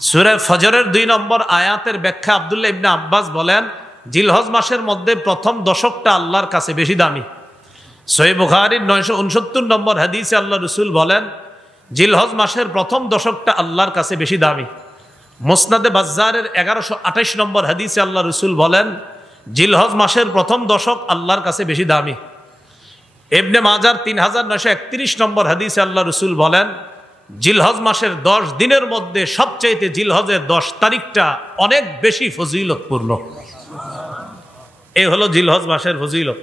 সূরা ফজরের ২ নম্বর আয়াতের ব্যাখ্যা আব্দুল্লাহ ইবনে আব্বাস বলেন, জিলহজ মাসের মধ্যে প্রথম দশকটা আল্লাহর কাছে বেশি দামি। সহিহ বুখারীর 969 নম্বর হাদিসে আল্লাহ রসুল বলেন, জিলহজ মাসের প্রথম দশকটা আল্লাহর কাছে বেশি দামি। মুসনাদে বাজ্জারের 1128 নম্বর হাদিসে আল্লাহ রসুল বলেন, জিলহজ মাসের প্রথম দশক আল্লাহর কাছে বেশি দামি। ইবনে মাজার 3931 নম্বর হাদিসে আল্লাহ রসুল বলেন, জিলহজ মাসের 10 দিনের মধ্যে সবচাইতে জিলহজের 10 তারিখটা অনেক বেশি ফজিলতপূর্ণ। এই হলো জিলহজ মাসের ফজিলত।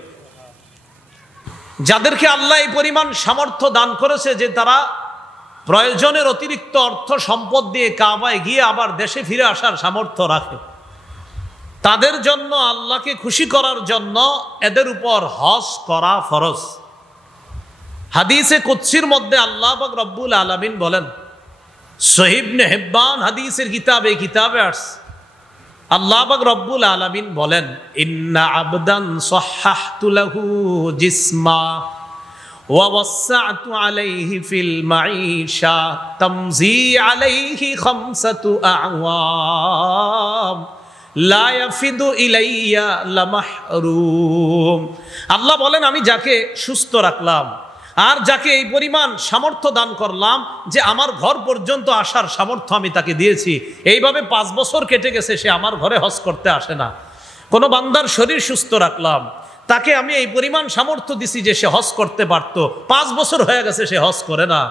যাদেরকে আল্লাহ এই পরিমাণ সামর্থ্য দান করেছে যে তারা প্রয়োজনের অতিরিক্ত অর্থ সম্পদ দিয়ে কাবায় গিয়ে আবার দেশে ফিরে আসার সামর্থ্য রাখে, তাদের জন্য আল্লাহকে খুশি করার জন্য এদের উপর হজ করা ফরজ। হাদিসে কুদসির মধ্যে আল্লাহ পাক রব্বুল আলামিন বলেন, সহিহ ইবনে হিব্বান হাদিসের কিতাবে আসছে, আল্লাহ পাক রব্বুল আলামিন বলেন, ইন্না আবদান সাহহাহতু লাহু জিসমা ওয়া ওয়াসসা'তু আলাইহি ফিল মাঈশা তামজি আলাইহি খামসাতু আ'ওয়াম লা ইয়াফিদু ইলাইয়া লামাহরুম। আল্লাহ বলেন, আমি যাকে সুস্থ রাখলাম আর যাকে এই পরিমাণ সামর্থ্য দান করলাম যে আমার ঘর পর্যন্ত আসার সামর্থ্য আমি তাকে দিয়েছি, এইভাবে 5 বছর কেটে গেছে সে আমার ঘরে হজ করতে আসে না। কোনো বান্দার শরীর সুস্থ রাখলাম, তাকে আমি এই পরিমাণ সামর্থ্য দিছি যে সে হজ করতে পারতো, 5 বছর হয়ে গেছে সে হজ করে না।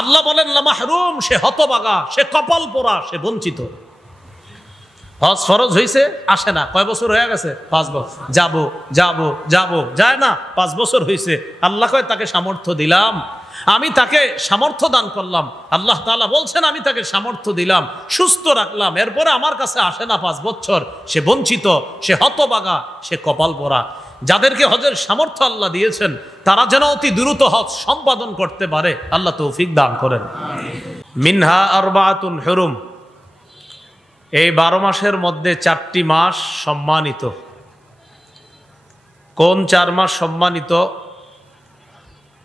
আল্লাহ বলেন, লামাহরুম, সে হতবাগা, সে কপাল পোড়া, সে বঞ্চিত। হজ ফরজ হয়েছে, আসে না, কয় বছর হয়ে গেছে? 5 বছর। যাবো যায় না, 5 বছর হয়েছে। আল্লাহ কয়, তাকে সামর্থ্য দিলাম, আমি তাকে সামর্থ্য দান করলাম। আল্লাহ তাআলা বলছেন, আমি তাকে সামর্থ্য দিলাম, সুস্থ রাখলাম, এরপরে আমার কাছে আসে না 5 বছর, সে বঞ্চিত, সে হতবাগা, সে কপাল পোড়া। যাদেরকে হজের সামর্থ্য আল্লাহ দিয়েছেন তারা যেন অতি দ্রুত হজ সম্পাদন করতে পারে, আল্লাহ তৌফিক দান করেন। মিনহা আরবাআতুন হুরুম, এই 12 মাসের মধ্যে 4টি মাস সম্মানিত। কোন 4 মাস সম্মানিত?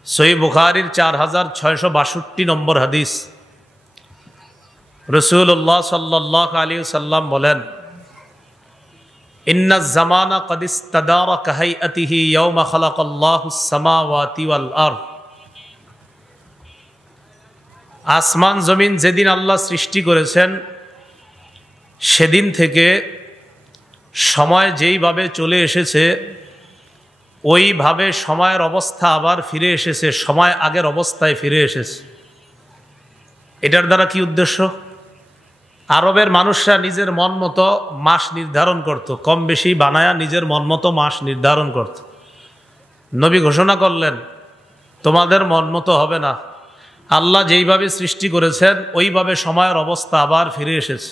সহিহ বুখারীর 4662 নম্বর হাদিস, রাসূলুল্লাহ সাল্লাল্লাহু আলাইহি ওয়াসাল্লাম বলেন, ইন্নাজ জামানা ক্বাদ ইসতাদারা কাহাইআতিহি ইয়াওমা খালাকাল্লাহুস সামাওয়াতি ওয়াল আরদ। আসমান জমিন যেদিন আল্লাহ সৃষ্টি করেছেন সেদিন থেকে সময় যেইভাবে চলে এসেছে ওইভাবে সময়ের অবস্থা আবার ফিরে এসেছে, সময় আগের অবস্থায় ফিরে এসেছে। এটার দ্বারা কি উদ্দেশ্য? আরবের মানুষরা নিজের মন মতো মাস নির্ধারণ করত, কম বেশি বানায়া নিজের মন মতো মাস নির্ধারণ করত। নবী ঘোষণা করলেন, তোমাদের মন মতো হবে না, আল্লাহ যেইভাবে সৃষ্টি করেছেন ওইভাবে সময়ের অবস্থা আবার ফিরে এসেছে।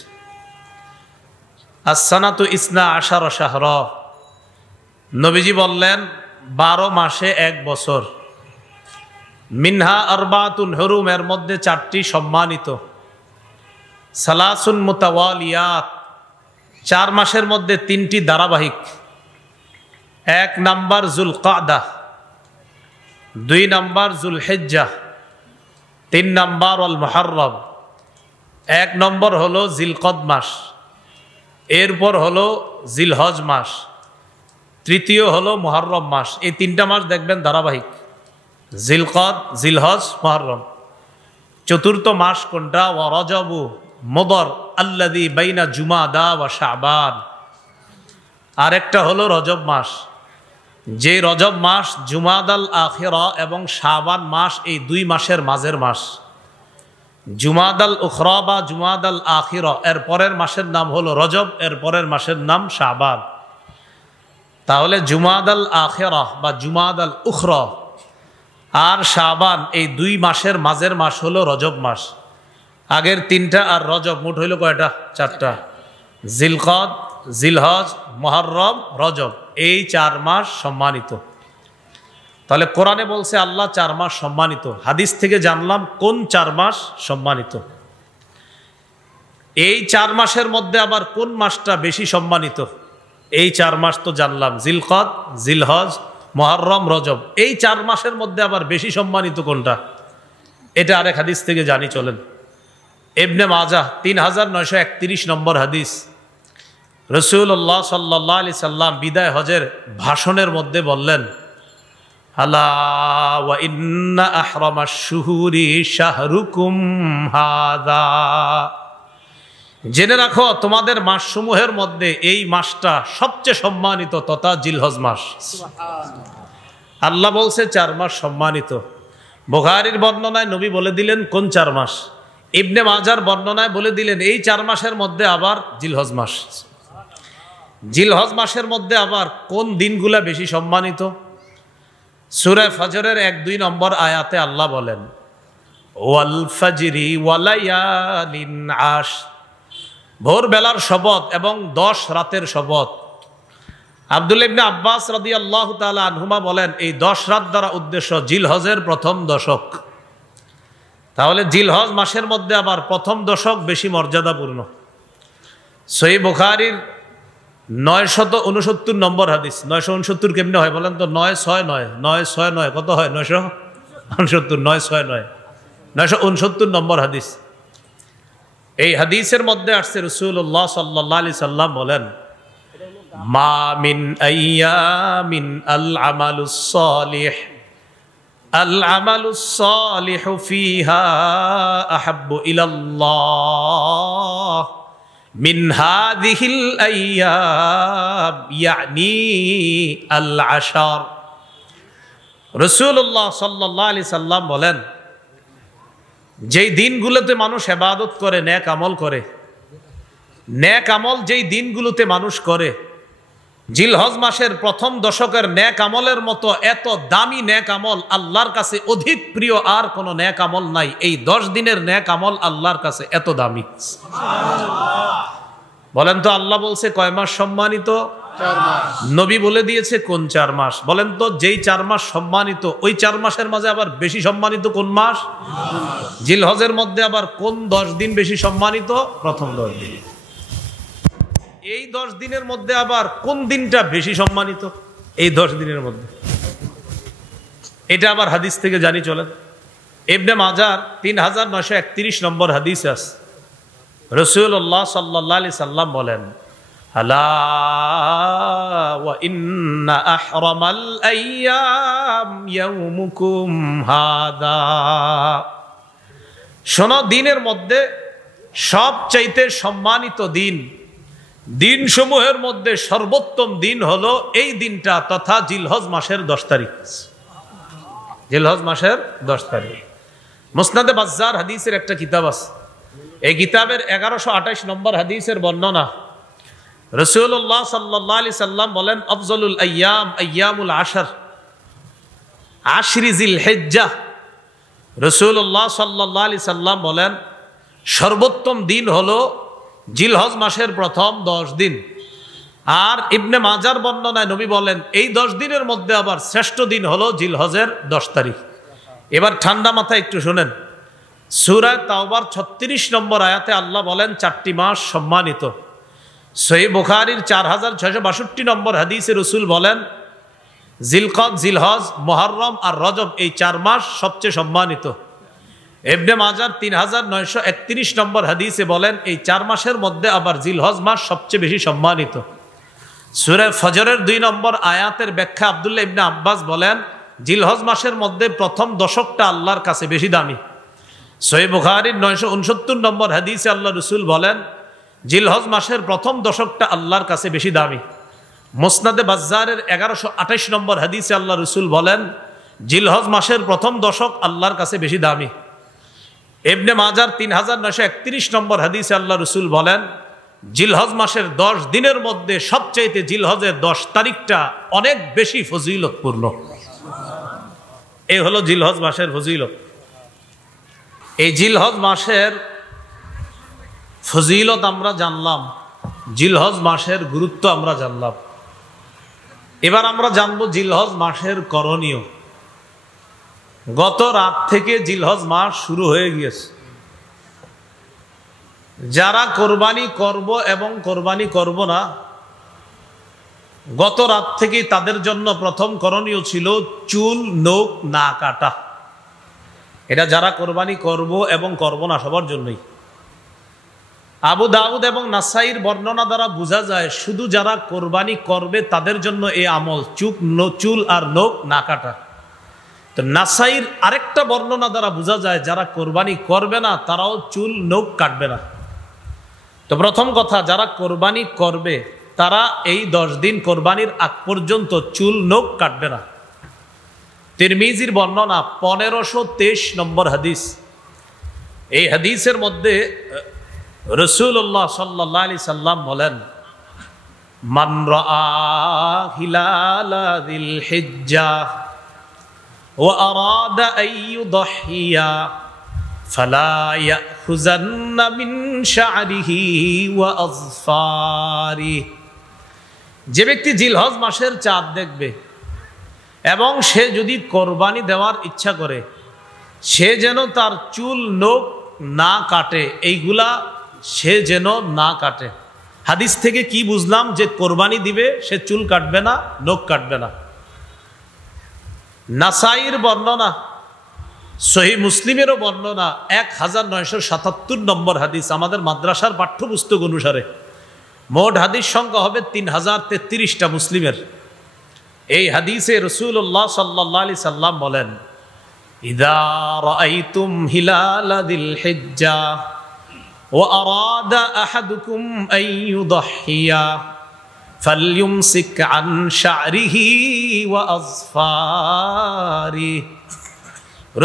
আসসানাতু ইসনা আশারা শাহরা, নবীজি বললেন 12 মাসে 1 বছর। মিনহা আরবাতুন হুরুম, এর মধ্যে 4টি সম্মানিত। সালাসুন মুতাওয়ালিয়াত, 4 মাসের মধ্যে 3টি ধারাবাহিক। 1 নাম্বার যুলকাদা, 2 নাম্বার যুলহিজ্জা, 3 নাম্বার আল মুহররম। 1 নম্বর হলো জিলকদ মাস, এরপর হলো জিলহজ মাস, তৃতীয় হলো মুহররম মাস। এই 3টা মাস দেখবেন ধারাবাহিক, জিলকদ, জিলহজ, মুহররম। চতুর্থ মাস কোনটা? ওয়া রজবু মুদর আল্লাযী বাইনা জুমাদা ওয়া শাবান। আরেকটা হলো রজব মাস, যে রজব মাস জুমাদাল আখিরা এবং শাবান মাস, এই 2 মাসের মাঝের মাস। জুমাদাল উখরা বা জুমাদাল আখিরা, এর পরের মাসের নাম হলো রজব, এর পরের মাসের নাম শাবান। তাহলে জুমাদাল আখিরা বা জুমাদাল উখরা আর শাবান, এই 2 মাসের মাঝের মাস হলো রজব মাস। আগের 3টা আর রজব মোট হইল কয়টা? 4টা। জিলকদ, জিলহজ, মুহররম, রজব, এই 4 মাস সম্মানিত। তাহলে কোরআনে বলছে আল্লাহ 4 মাস সম্মানিত, হাদিস থেকে জানলাম কোন 4 মাস সম্মানিত। এই 4 মাসের মধ্যে আবার কোন মাসটা বেশি সম্মানিত? এই 4 মাস তো জানলাম, জিলকদ, জিলহজ, মুহররম, রজব। এই 4 মাসের মধ্যে আবার বেশি সম্মানিত কোনটা? এটা আরেক হাদিস থেকে জানি, চলেন। ইবনে মাজাহ 3931 নম্বর হাদিস। রাসূলুল্লাহ সাল্লাল্লাহু আলাইহি সাল্লাম বিদায় হজের ভাষণের মধ্যে বললেন, আলা ওয়া ইন্না আহরামাশ শুহুরি শাহরুকুম হাযা, জেনে রাখো তোমাদের মাসসমূহের মধ্যে এই মাসটা সবচেয়ে সম্মানিত তথা জিলহজ মাস। আল্লাহ বলছে 4 মাস সম্মানিত। বুখারীর বর্ণনায় নবী বলে দিলেন কোন 4 মাস, ইবনে মাজার বর্ণনায় বলে দিলেন এই 4 মাসের মধ্যে আবার জিলহজ মাস। জিলহজ মাসের মধ্যে আবার কোন দিনগুলা বেশি সম্মানিত? সূরা ফজরের 1-2 নম্বর আয়াতে আল্লাহ বলেন, ওয়াল ফাজরি ওয়ালায়ালিন আশ, ভোরবেলার শপথ এবং 10 রাতের শপথ। আব্দুল্লাহ ইবনে আব্বাস রাদিয়াল্লাহু তাআলা আনহুমা বলেন এই 10 রাত দ্বারা উদ্দেশ্য জিলহজের প্রথম দশক। তাহলে জিলহজ মাসের মধ্যে আবার প্রথম দশক বেশি মর্যাদাপূর্ণ। সহিহ বুখারীর 969 নম্বর হাদিস। 969 কেমনে হয় বলেন তো? 969 কত হয়? 969 969 নম্বর হাদিস। এই হাদিসের মধ্যে আসছে রাসূলুল্লাহ সাল্লাল্লাহু আলাইহি সাল্লাম বলেন, মা মিন আইয়ামিন আল আমালুস সালিহু ফিহা আহাব্বু ইলাল্লাহ মিন হাযিহিল আইয়াম, ইয়ানি আল আশার। রাসূলুল্লাহ সাল্লাল্লাহু আলাইহি সাল্লাম বলেন, যেই দিনগুলোতে মানুষ ইবাদত করে, নেক আমল করে, নেক আমল যেই দিনগুলোতে মানুষ করে, জিলহজ মাসের প্রথম দশকের নেক আমলের মতো এত দামি নেক আমল আল্লাহর কাছে অধিক প্রিয় আর কোনো নেক আমল নাই। এই 10 দিনের নেক আমল আল্লাহর কাছে এত দামি। বলেন তো আল্লাহ বলছে কয় মাস সম্মানিত? 4 মাস। নবী বলে দিয়েছে কোন 4 মাস? বলেন তো যেই 4 মাস সম্মানিত ওই 4 মাসের মাঝে আবার বেশি সম্মানিত কোন মাস? জিলহজের মধ্যে আবার কোন 10 দিন বেশি সম্মানিত? প্রথম 10 দিন। এই 10 দিনের মধ্যে আবার কোন দিনটা বেশি সম্মানিত? এই 10 দিনের মধ্যে। এটা আবার হাদিস থেকে জানি চলেন। ইবনে মাজার 3931 নম্বর হাদিস আছে। রাসূলুল্লাহ সাল্লাল্লাহু আলাইহি সাল্লাম বলেন, আলা ওয়া ইন্না আহরামাল আইয়াম ইয়াউমুকুম হাদা, শোনো দিনের মধ্যে সবচাইতে সম্মানিত দিনসমূহের মধ্যে সর্বোত্তম দিন হলো এই দিনটা তথা জিলহজ মাসের 10 তারিখ। জিলহজ মাসের 10 তারিখ। মুসনাদে বাজ্জার হাদিসের একটা কিতাব আছে। এই কিতাবের 1128 নম্বর হাদিসের বর্ণনা। রাসূলুল্লাহ সাল্লাল্লাহু আলাইহি সাল্লাম বলেন, আফজলুল আইয়াম আইয়ামুল আশর, আশরি জিলহিজ্জাহ। রাসূলুল্লাহ সাল্লাল্লাহু আলাইহি সাল্লাম বলেন সর্বোত্তম দিন হলো জিলহজ মাসের প্রথম 10 দিন। আর ইবনে মাজার বর্ণনায় নবী বলেন এই 10 দিনের মধ্যে আবার শ্রেষ্ঠ দিন হলো জিলহজের 10 তারিখ। এবার ঠান্ডা মাথায় একটু শুনেন। সূরা তাওবার 36 নম্বর আয়াতে আল্লাহ বলেন 4টি মাস সম্মানিত। সহিহ বুখারীর 4662 নম্বর হাদিসে রাসূল বলেন জিলকদ, জিলহজ, মুহররম আর রজব এই 4 মাস সবচেয়ে সম্মানিত। ইবনে মাজার 3931 নম্বর হাদিসে বলেন এই 4 মাসের মধ্যে আবার জিলহজ মাস সবচেয়ে বেশি সম্মানিত। সূরা ফজরের 2 নম্বর আয়াতের ব্যাখ্যা আব্দুল্লাহ ইবনে আব্বাস বলেন জিলহজ মাসের মধ্যে প্রথম দশকটা আল্লাহর কাছে বেশি দামি। সহিহ বুখারীর 969 নম্বর হাদিসে আল্লাহ রাসূল বলেন জিলহজ মাসের প্রথম দশকটা আল্লাহর কাছে বেশি দামি। মুসনাদে বাজ্জারের 1128 নম্বর হাদিসে আল্লাহ রাসূল বলেন জিলহজ মাসের প্রথম দশক আল্লাহর কাছে বেশি দামি। ইবনে মাজার 3931 নম্বর হাদিসে আল্লাহ রাসূল বলেন জিলহজ মাসের 10 দিনের মধ্যে সবচাইতে জিলহজের 10 তারিখটা অনেক বেশি ফজিলতপূর্ণ। এই হলো জিলহজ মাসের ফজিলত। এই জিলহজ মাসের ফজিলত আমরা জানলাম, জিলহজ মাসের গুরুত্ব আমরা জানলাম। এবার আমরা জানবো জিলহজ মাসের করণীয়। গত রাত থেকে জিলহজ মাস শুরু হয়ে গিয়েছে। যারা কোরবানি করব এবং কোরবানি করব না, গত রাত থেকেই তাদের জন্য প্রথম করণীয় ছিল চুল নখ না কাটা। এটা যারা কোরবানি করব এবং করব না সবার জন্যই। আবু দাউদ এবং নাসাইর বর্ণনা দ্বারা বোঝা যায় শুধু যারা কোরবানি করবে তাদের জন্য এই আমল, চুল আর নখ না কাটা। তো নাসাইর আরেকটা বর্ণনা দ্বারা বোঝা যায় যারা কোরবানি করবে না তারাও চুল নখ কাটবে না। তো প্রথম কথা, যারা কোরবানি করবে তারা এই 10 দিন কোরবানির আগ পর্যন্ত চুল নখ কাটবে না। তিরমিজির বর্ণনা 1523 নম্বর হাদিস। এই হাদিসের মধ্যে রাসূলুল্লাহ সাল্লাল্লাহু আলাইহি সাল্লাম বলেন, মান রাআ হিলালা যিল হিজ্জাহ ওয়া আরাদা আন ইউদহিয়া ফালা ইয়াখুযান্না মিন শা'রিহি ওয়া আযফারিহি। যে ব্যক্তি জিলহজ মাসের চাঁদ দেখবে এবং সে যদি কোরবানি দেওয়ার ইচ্ছা করে, সে যেন তার চুল নখ না কাটে, এইগুলা সে যেন না কাটে। হাদিস থেকে কি বুঝলাম? যে কোরবানি দিবে সে চুল কাটবে না, নখ কাটবে না। নাসাইর বর্ণনা, সহিহ মুসলিমেরও বর্ণনা 1977 নম্বর হাদিস। আমাদের মাদ্রাসার পাঠ্যপুস্তক অনুসারে মোট হাদিস সংখ্যা হবে 3033টা মুসলিমের। এই হাদিসে রাসূলুল্লাহ সাল্লাল্লাহু আলাইহি সাল্লাম বলেন, ইযা রাআইতুম হিলালা যিল হিজ্জাহ ওয়া আরাদা আহাদুকুম আন ইউদহিয়া ফালইউমসিক আন শা'রিহি ওয়া আযফারিহি।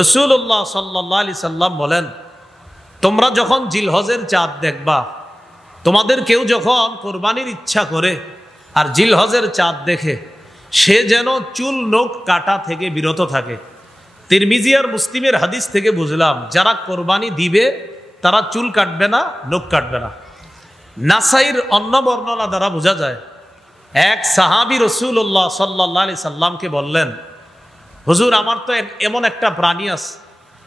রাসূলুল্লাহ সাল্লাল্লাহু আলাইহি সাল্লাম বলেন, তোমরা যখন জিলহজের চাঁদ দেখবা, তোমাদের কেউ যখন কোরবানির ইচ্ছা করে আর জিলহজের চাঁদ দেখে, সে যেন চুল নখ কাটা থেকে বিরত থাকে। তিরমিজি আর মুসলিমের হাদিস থেকে বুঝলাম যারা কোরবানি দিবে তারা চুল কাটবে না, নখ কাটবে না। নাসাইর অন্য বর্ণনা দ্বারা বোঝা যায়, এক সাহাবী রাসূলুল্লাহ সাল্লাল্লাহু আলাইহি সাল্লামকে বললেন, হুজুর আমার তো এমন একটা প্রাণী আছে,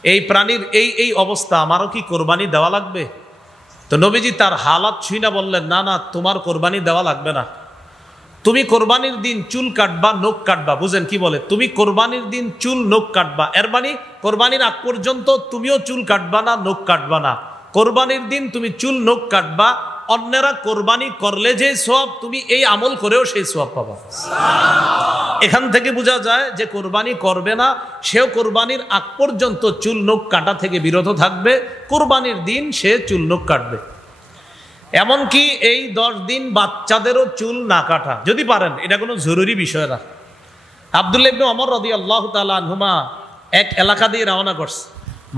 এই প্রাণীর এই অবস্থা, আমারও কি কোরবানি দেওয়া লাগবে? তো নবীজি তার হালাত ছুঁই না বললেন, না না, তোমার কোরবানি দেওয়া লাগবে না। তুমি কোরবানির দিন চুল কাটবা, নখ কাটবা। বুঝেন কি বলে? তুমি কোরবানির দিন চুল নখ কাটবা, এর মানে কোরবানির আগ পর্যন্ত তুমিও চুল কাটবা না, নখ কাটবা না। কোরবানির দিন তুমি চুল নখ কাটবা, অন্যরা কোরবানি করলে যে সওয়াব, তুমি এই আমল করেও সেই সওয়াব পাবা। এখান থেকে বোঝা যায় যে কোরবানি করবে না সেও কোরবানির আগ পর্যন্ত চুল নখ কাটা থেকে বিরত থাকবে, কোরবানির দিন সে চুল নখ কাটবে। এমনকি এই 10 দিন বাচ্চাদেরও চুল না কাটা যদি পারেন, এটা কোনো জরুরি বিষয় না। আব্দুল্লাহ ইবনে ওমর রাদিয়াল্লাহু তাআলা আনহুমা এক এলাকা দিয়ে রওনা করছে।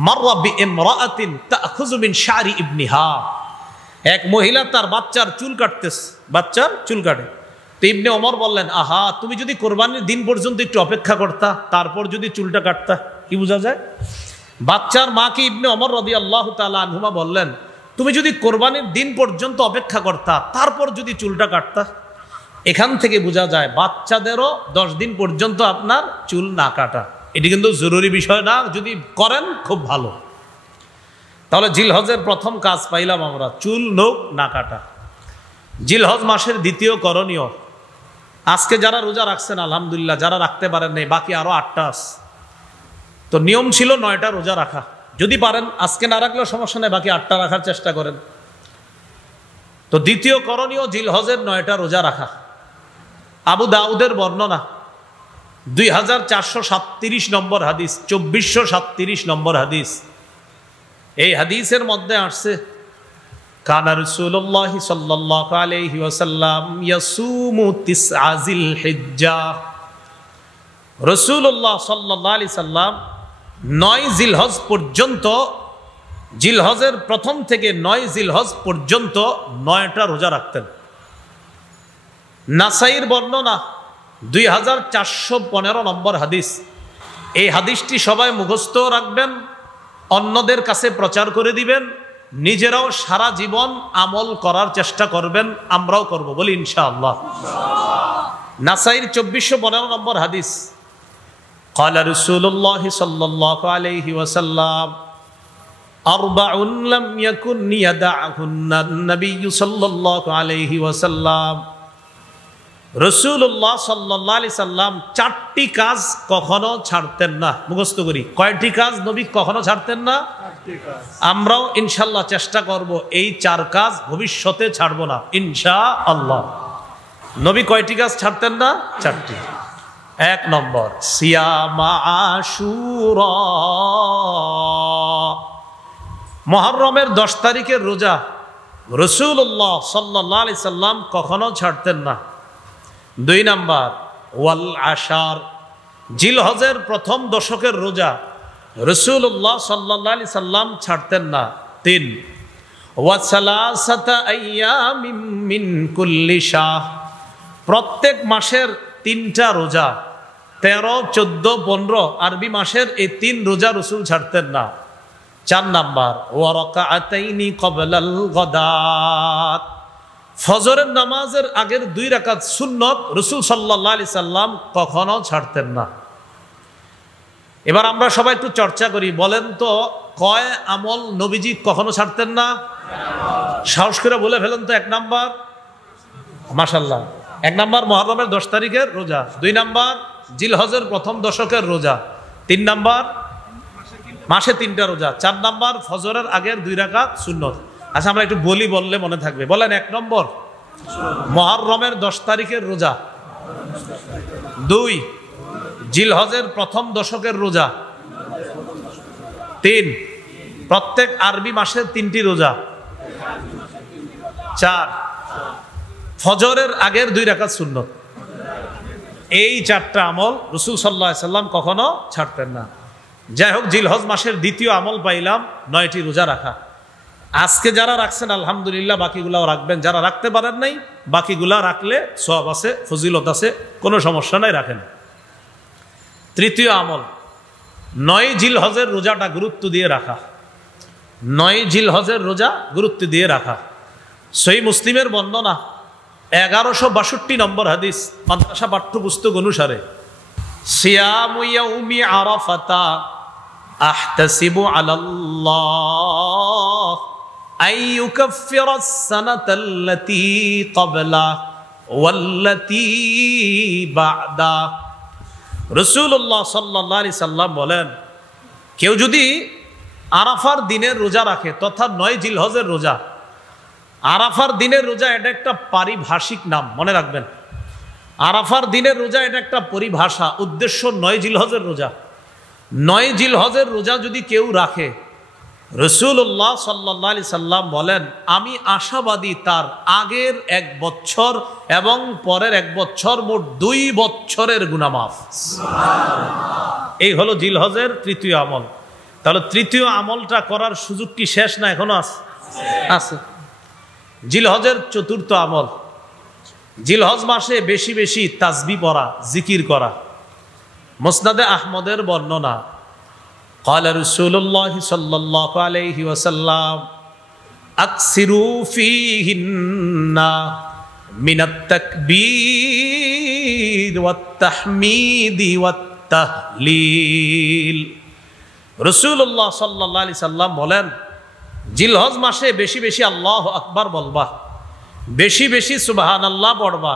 মাররা বিইমরাআতিন তাখুযু মিন শা'রি ইবনিহা। এক মহিলা তার বাচ্চার চুল কাটতেছে, বাচ্চার চুল কাটে। তো ইবনে ওমর বললেন, আহা, তুমি যদি কোরবানির দিন পর্যন্ত একটু অপেক্ষা করতা, তারপর যদি চুলটা কাটতা, কি বোঝা যায়? বাচ্চার মাকে ইবনে ওমর রাদিয়াল্লাহু তাআলা আনহুমা বললেন, তুমি যদি কোরবানির দিন পর্যন্ত অপেক্ষা করতা, তারপর যদি চুলটা কাটতা। এখান থেকে বোঝা যায় বাচ্চাদেরও 10 দিন পর্যন্ত আপনার চুল না কাটা। এটি কিন্তু জরুরি বিষয় না, যদি করেন খুব ভালো। তাহলে জিলহজের প্রথম কাজ পাইলাম আমরা, চুল নখ না কাটা। জিলহজ মাসের দ্বিতীয় করণীয়, আজকে যারা রোজা রাখছেন আলহামদুলিল্লাহ, যারা রাখতে পারেন নাই বাকি আরো 8টা আছে। তো নিয়ম ছিল 9টা রোজা রাখা। যদি পারেন, আজকে না রাখলেও সমস্যা নেই, বাকি 8টা রাখার চেষ্টা করেন। তো দ্বিতীয় করণীয় জিলহজের 9টা রোজা রাখা। আবু দাউদের বর্ণনা 2437 নম্বর হাদিস, 2437 নম্বর হাদিস। এই হাদিসের মধ্যে আসছে, কানা রাসূলুল্লাহ সাল্লাল্লাহু আলাইহি ওয়াসাল্লাম ইয়াসুমু তিসআ যিল হিজ্জাহ। রাসূলুল্লাহ সাল্লাল্লাহু আলাইহি সাল্লাম 9 জিলহজ পর্যন্ত, জিলহজের প্রথম থেকে 9 জিলহজ পর্যন্ত 9টা রোজা রাখতেন। নাসাইর বর্ণনা 2415 নম্বর হাদিস। এই হাদিসটি সবাই মুখস্থ রাখবেন, অন্যদের কাছে প্রচার করে দিবেন, নিজেরাও সারা জীবন আমল করার চেষ্টা করবেন, আমরাও করব, বলি ইনশাআল্লাহ। নাসাইর 2415 নম্বর হাদিস। قال رسول الله صلى الله عليه وسلم أربع لم يكن يدعهن النبي صلى الله عليه وسلم রাসূলুল্লাহ সাল্লাল্লাহু আলাইহি সাল্লাম 4টি কাজ কখনো ছাড়তেন না। মুখস্থ করি, কয়টি কাজ নবী কখনো ছাড়তেন না? 4টি কাজ। আমরাও ইনশাআল্লাহ চেষ্টা করব এই 4 কাজ ভবিষ্যতে ছাড়বো না ইনশাআল্লাহ। নবী কয়টি কাজ ছাড়তেন না? 4টি। 1 নম্বর সিয়ামা আশুরা, মুহররমের 10 তারিখের রোজা রাসূলুল্লাহ সাল্লাল্লাহু আলাইহি সাল্লাম কখনো ছাড়তেন না। 2 নাম্বার ওয়াল আশার, জিলহজের প্রথম দশকের রোজা রাসূলুল্লাহ সাল্লাল্লাহু আলাইহি সাল্লাম ছাড়তেন না। 3 ওয়া সালাসাতা আইয়ামিন মিন কুল্লি শাহ, প্রত্যেক মাসের 3টা রোজা 13, 14, 15 আরবি মাসের এই 3 রোজা রাসূল ছাড়তেন না। 4 নাম্বার ওয়া রাকাআতাইনি ক্বাবলাল গাদাত, ফজরের নামাজের আগের 2 রাকাত সুন্নত রাসূল সাল্লাল্লাহু আলাইহি সাল্লাম কখনো ছাড়তেন না। এবার আমরা সবাই একটু চর্চা করি, বলেন তো কয় আমল নবীজি কখনো ছাড়তেন না? সাহস করে বলে ফেলেন তো। 1 নাম্বার মাশাআল্লাহ, 1 নাম্বার মুহররমের 10 তারিখের রোজা, 2 নাম্বার জিলহজের প্রথম দশকের রোজা, 3 নাম্বার মাসে 3টা রোজা, 4 নাম্বার ফজরের আগের 2 রাকাত সুন্নত। আচ্ছা আমরা একটু বলি, বললে মনে থাকবে। বলেন 1 নম্বর মুহররমের 10 তারিখের রোজা, 2 জিলহজের প্রথম দশকের রোজা, 3 প্রত্যেক আরবি মাসের 3টি রোজা, 4 ফজরের আগের 2 রাকাত সুন্নত। এই 4টা আমল রাসূল সাল্লাল্লাহু আলাইহি সাল্লাম কখনো ছাড়তেন না। যাই হোক, জিলহজ মাসের দ্বিতীয় আমল পাইলাম 9টি রোজা রাখা। আজকে যারা রাখছেন আলহামদুলিল্লাহ, বাকিগুলাও রাখবেন। যারা রাখতে পারেন নাই, বাকিগুলা রাখলে সওয়াব আছে, ফজিলত আছে, কোনো সমস্যা নাই, রাখেন। তৃতীয় আমল 9 জিলহজের রোজাটা গুরুত্ব দিয়ে রাখা। 9 জিলহজের রোজা গুরুত্ব দিয়ে রাখা। সহিহ মুসলিমের বর্ণনা 1162 নম্বর হাদিস, মাদ্রাসা পাঠ্যপুস্তক অনুসারে, সিয়ামু ইয়াউমি আরাফাতা আহতাসিবু আলাল্লাহ আইয়ুকাফিরাস সানাতাল্লাতী ক্বাবলা ওয়াল্লাতী বা'দা। রাসূলুল্লাহ সাল্লাল্লাহু আলাইহি সাল্লাম বলেন, কেউ যদি আরাফার দিনের রোজা রাখে, তথা 9 জিলহজের রোজা। আরাফার দিনের রোজা এটা একটা পারিভাষিক নাম, মনে রাখবেন। আরাফার দিনের রোজা এটা একটা পরিভাষা, উদ্দেশ্য 9 জিলহজের রোজা। 9 জিলহজের রোজা যদি কেউ রাখে, রাসূলুল্লাহ সাল্লাল্লাহু আলাইহি সাল্লাম বলেন, আমি আশাবাদী তার আগের 1 বছর এবং পরের 1 বছর, মোট 2 বছরের গুনাহ মাফ। এই হলো জিলহজের তৃতীয় আমল। তাহলে তৃতীয় আমলটা করার সুযোগ কি শেষ না এখনো আছে? জিলহজের চতুর্থ আমল, জিলহজ মাসে বেশি বেশি তাসবিহ পড়া, জিকির করা। মুসনাদে আহমদের বর্ণনা, ক্বালা রাসূলুল্লাহ সাল্লাল্লাহু আলাইহি ওয়াসাল্লাম আকসিরু ফীহিন্না মিনাত তাকবীর ওয়াত তাহমীদি ওয়াত তাহলিল। রাসূলুল্লাহ সাল্লাল্লাহু আলাইহি সাল্লাম বলেন, জিলহজ মাসে বেশি বেশি আল্লাহু আকবার বলবা, বেশি বেশি সুবহানাল্লাহ পড়বা,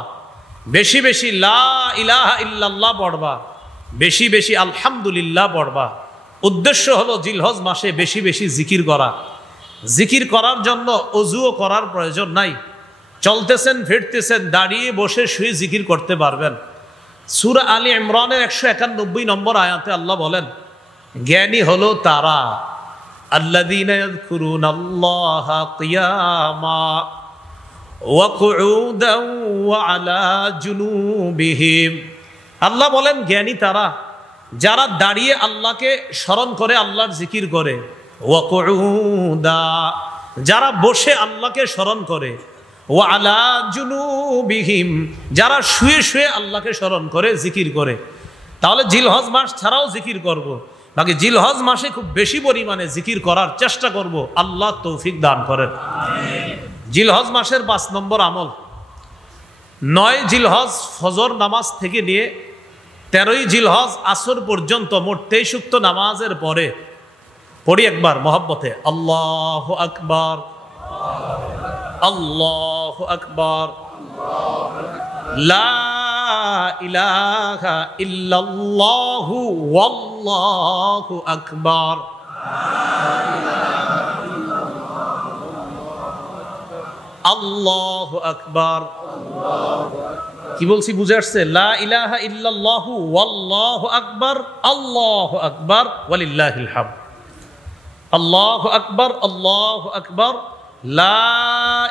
বেশি বেশি লা ইলাহা ইল্লাল্লাহ পড়বা, বেশি বেশি আলহামদুলিল্লাহ পড়বা। উদ্দেশ্য হলো জিলহজ মাসে বেশি বেশি জিকির করা। জিকির করার জন্য অজুও করার প্রয়োজন নাই। চলতেছেন, ফিরতেছেন, দাঁড়িয়ে বসে শুয়ে জিকির করতে পারবেন। সূরা আলী ইমরানের 191 নম্বর আয়াতে আল্লাহ বলেন, জ্ঞানী হলো তারা আল্লাযীনা ইয়াযকুরুনাল্লাহা কিয়ামা ওয়া কুউদান ওয়া আলা জুনুবিহিম। আল্লাহ বলেন, জ্ঞানী তারা যারা দাঁড়িয়ে আল্লাহকে স্মরণ করে, আল্লাহর জিকির করে, ওয়া কুউদা যারা বসে আল্লাহকে স্মরণ করে, ওয়া আলা জুনুবিহিম যারা শুয়ে শুয়ে আল্লাহকে স্মরণ করে, জিকির করে। তাহলে জিলহজ মাস ছাড়াও জিকির করব। বাকি জিলহজ মাসে খুব বেশি পরিমাণে জিকির করার চেষ্টা করব, আল্লাহ তৌফিক দান করেন। জিলহজ মাসের 5 নম্বর আমল, 9 জিলহজ ফজর নামাজ থেকে নিয়ে 13ই জিলহজ আসর পর্যন্ত মোট 23 ওয়াক্ত নামাজের পরে পড়ি একবার মহব্বতে, আল্লাহু আকবার, আল্লাহু আকবার, লা ইলাহা ইল্লাল্লাহু ওয়াল্লাহু আকবার। আল্লাহু আকবার। কি বলছি বুঝে আসছে? লা ইলাহা ইল্লাল্লাহু ওয়াল্লাহু আকবার, আল্লাহু আকবার ওয়ালিল্লাহিল হামদ। আল্লাহু আকবার, আল্লাহু আকবার, লা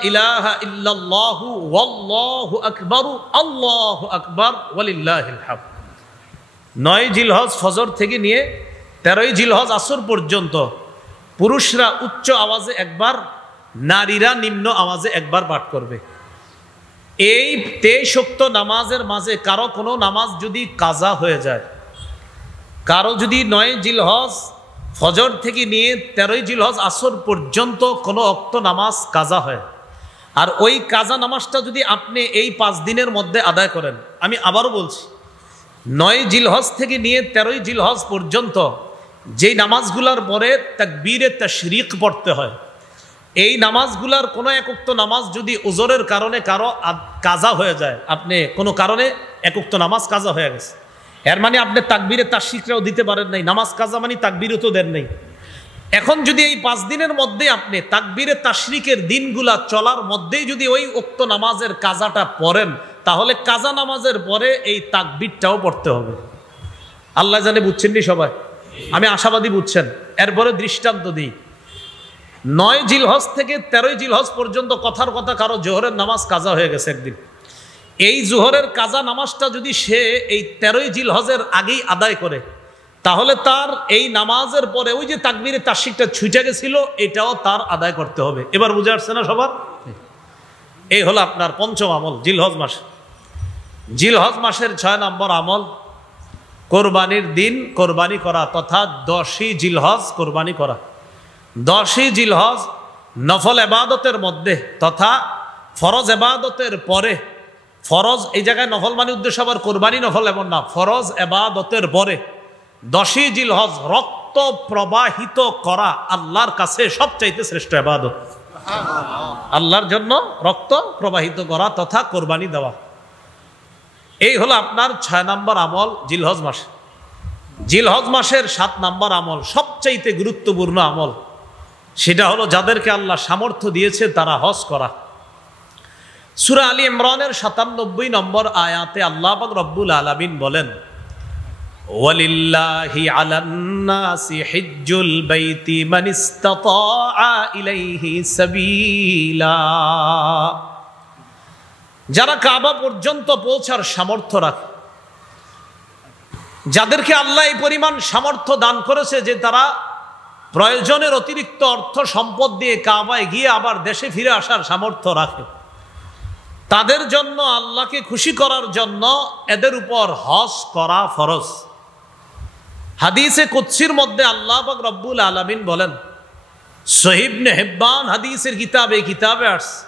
ইলাহা ইল্লাল্লাহু ওয়াল্লাহু আকবার, আল্লাহু আকবার ওয়ালিল্লাহিল হামদ। 9 জিলহজ ফজর থেকে নিয়ে 13 জিলহজ আসর পর্যন্ত পুরুষরা উচ্চ আওয়াজে একবার, নারীরা নিম্ন আওয়াজে একবার পাঠ করবে। এই 23 ওয়াক্ত নামাজের মাঝে কারো কোনো নামাজ যদি কাজা হয়ে যায়, কারো যদি 9 জিলহজ ফজর থেকে নিয়ে 13 জিলহজ আসর পর্যন্ত কোনো ওয়াক্ত নামাজ কাজা হয়, আর ওই কাজা নামাজটা যদি আপনি এই 5 দিনের মধ্যে আদায় করেন, আমি আবারও বলছি 9 জিলহজ থেকে নিয়ে 13 জিলহজ পর্যন্ত যেই নামাজগুলোর পরে তাকবীরে তাশরিক পড়তে হয়, এই নামাজগুলার কোনো এক ওয়াক্ত নামাজ যদি ওজরের কারণে কারো কাজা হয়ে যায়, আপনি কোনো কারণে এক ওয়াক্ত নামাজ কাজা হয়ে গেছে, এর মানে আপনি তাকবীরে তাশরিকটাও দিতে পারেন নাই, নামাজ কাজা মানে তাকবীরও তো দেন নাই। এখন যদি এই 5 দিনের মধ্যে আপনি তাকবীরে তাশরিকের দিনগুলা চলার মধ্যেই যদি ওই ওয়াক্ত নামাজের কাজাটা পড়েন, তাহলে কাজা নামাজের পরে এই তাকবীরটাও পড়তে হবে। আল্লাহ জানে বুঝছেন নি সবাই? আমি আশাবাদী বুঝছেন। এরপরে দৃষ্টান্ত দিই, 9 জিলহজ থেকে 13 জিলহজ পর্যন্ত কথার কথা কারো জোহরের নামাজ কাজা হয়ে গেছে একদিন, এই জোহরের কাজা নামাজটা যদি সে এই 13 জিলহজের আগেই আদায় করে, তাহলে তার এই নামাজের পরে ওই যে তাকবীরে তাশরিকটা ছুটে গেছিল, এটাও তার আদায় করতে হবে। এবার বুঝে আসছে না সবার? এই হলো আপনার পঞ্চম আমল জিলহজ মাস। জিলহজ মাসের 6 নম্বর আমল কোরবানির দিন কোরবানি করা, তথা 10ই জিলহজ কোরবানি করা। 10ই জিলহজ নফল এবাদতের মধ্যে তথা ফরজ এবাদতের পরে, ফরজ এই জায়গায় নফল মানে উদ্দেশ্য আবার কোরবানি নফল এমন না, ফরজ এবাদতের পরে 10ই জিলহজ রক্ত প্রবাহিত করা আল্লাহর কাছে সবচাইতে শ্রেষ্ঠ এবাদত। আল্লাহর জন্য রক্ত প্রবাহিত করা তথা কোরবানি দেওয়া, এই হলো আপনার 6 নম্বর আমল জিলহজ মাস। জিলহজ মাসের 7 নম্বর আমল সবচাইতে গুরুত্বপূর্ণ আমল, সেটা হলো যাদেরকে আল্লাহ সামর্থ্য দিয়েছে তারা হজ করা। সূরা আলী ইমরানের 97 নম্বর আয়াতে আল্লাহ পাক রব্বুল আলামিন বলেন, ওয়ালিল্লাহি আলান নাসি হিজ্জুল বাইতি মান ইসতাতা ইলাইহি সাবিলা। যারা কাবা পর্যন্ত পৌঁছার সামর্থ্য রাখে, যাদেরকে আল্লাহ এই পরিমাণ সামর্থ্য দান করেছে যে তারা প্রয়োজনের অতিরিক্ত অর্থ সম্পদ দিয়ে কাবায় গিয়ে আবার দেশে ফিরে আসার সামর্থ্য রাখে, তাদের জন্য আল্লাহকে খুশি করার জন্য এদের উপর হজ করা ফরজ। হাদিসে কুদসির মধ্যে আল্লাহ পাক রব্বুল আলামিন বলেন, সহিহ ইবনে হিব্বান হাদিসের কিতাবে আসছে,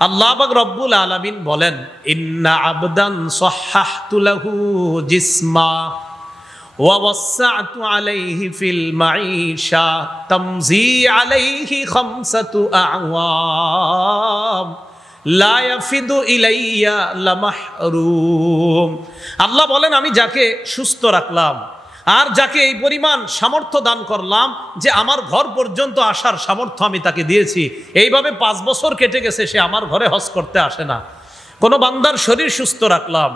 আল্লাহ পাক রব্বুল আলামিন বলেন, ইন্না আবদান সাহহাহতু লাহু জিসমা ওয়া ওয়াসসা'তু আলাইহি ফিল মাঈশা তামজি আলাইহি খামসাতু আ'ওয়াম লা ইয়াফিদু ইলাইয়া লামাহরুম। আল্লাহ বলেন, আমি যাকে সুস্থ রাখলাম আর যাকে এই পরিমাণ সামর্থ্য দান করলাম যে আমার ঘর পর্যন্ত আসার সামর্থ্য আমি তাকে দিয়েছি, এইভাবে 5 বছর কেটে গেছে সে আমার ঘরে হজ করতে আসে না। কোনো বান্দার শরীর সুস্থ রাখলাম,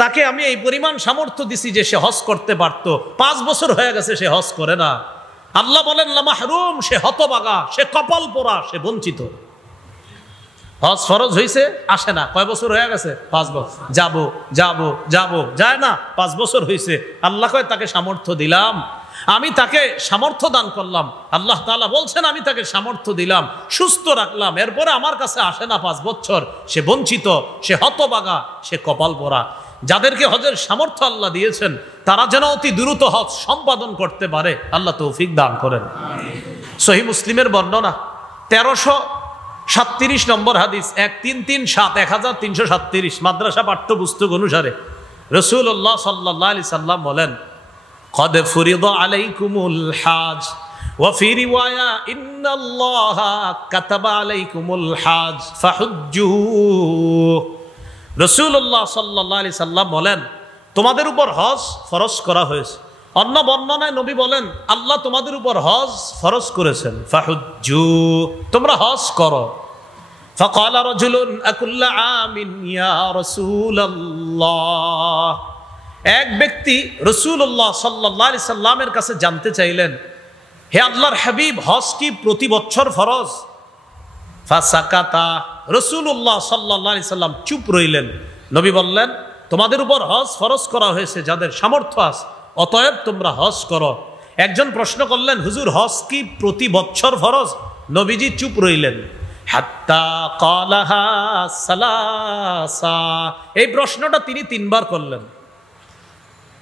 তাকে আমি এই পরিমাণ সামর্থ্য দিছি যে সে হজ করতে পারতো, 5 বছর হয়ে গেছে সে হজ করে না। আল্লাহ বলেন লামাহরুম, সে হতভাগা, সে কপাল পোড়া, সে বঞ্চিত। হজ ফরজ হয়েছে, আসে না, কয় বছর হয়ে গেছে? 5 বছর। যাবো যায় না, 5 বছর হয়েছে। আল্লাহ কয় তাকে সামর্থ্য দিলাম, আমি তাকে সামর্থ্য দান করলাম। আল্লাহ তাআলা বলছেন আমি তাকে সামর্থ্য দিলাম, সুস্থ রাখলাম, এরপরে আমার কাছে আসে না 5 বছর, সে বঞ্চিত, সে হতভাগা, সে কপাল পোড়া। যাদেরকে হজের সামর্থ্য আল্লাহ দিয়েছেন তারা যেন অতি দ্রুত হজ সম্পাদন করতে পারে, আল্লাহ তৌফিক দান করেন। সহিহ মুসলিমের বর্ণনা 1337 নম্বর হাদিস, 1337 মাদ্রাসা পাঠ্যপুস্তক অনুসারে রাসূলুল্লাহ সাল্লাল্লাহু আলাইহি সাল্লাম বলেন, قد فرض عليكم الحاج وفي رواية إن الله كتب عليكم الحاج فحجوا রাসূলুল্লাহ সাল্লাল্লাহু আলাইহি সাল্লাম বলেন, তোমাদের উপর হজ ফরজ করা হয়েছে। অন্য বর্ণনায় নবী বলেন, আল্লাহ তোমাদের উপর হজ ফরজ করেছেন। ফাহুজ্জু, তোমরা হজ করো। ফাকালা রাজুলুন আকুল্লা আমিন ইয়া রাসূলুল্লাহ, এক ব্যক্তি রাসূলুল্লাহ সাল্লাল্লাহু আলাইহি সাল্লামের কাছে জানতে চাইলেন, হে আল্লাহর হাবিব, হজ কি প্রতি বছর ফরজ? ফাসাকাতা, রাসূলুল্লাহ সাল্লাল্লাহু আলাইহি সাল্লাম চুপ রইলেন। নবী বললেন, তোমাদের উপর হজ ফরজ করা হয়েছে যাদের সামর্থ্য আছে, অতএব তোমরা হজ করো। একজন প্রশ্ন করলেন, হুজুর হজ কি প্রতি বছর ফরজ? নবীজি চুপ রইলেন। হাত্তা ক্বালাহা সালাসা, এই প্রশ্নটা তিনি 3 বার করলেন।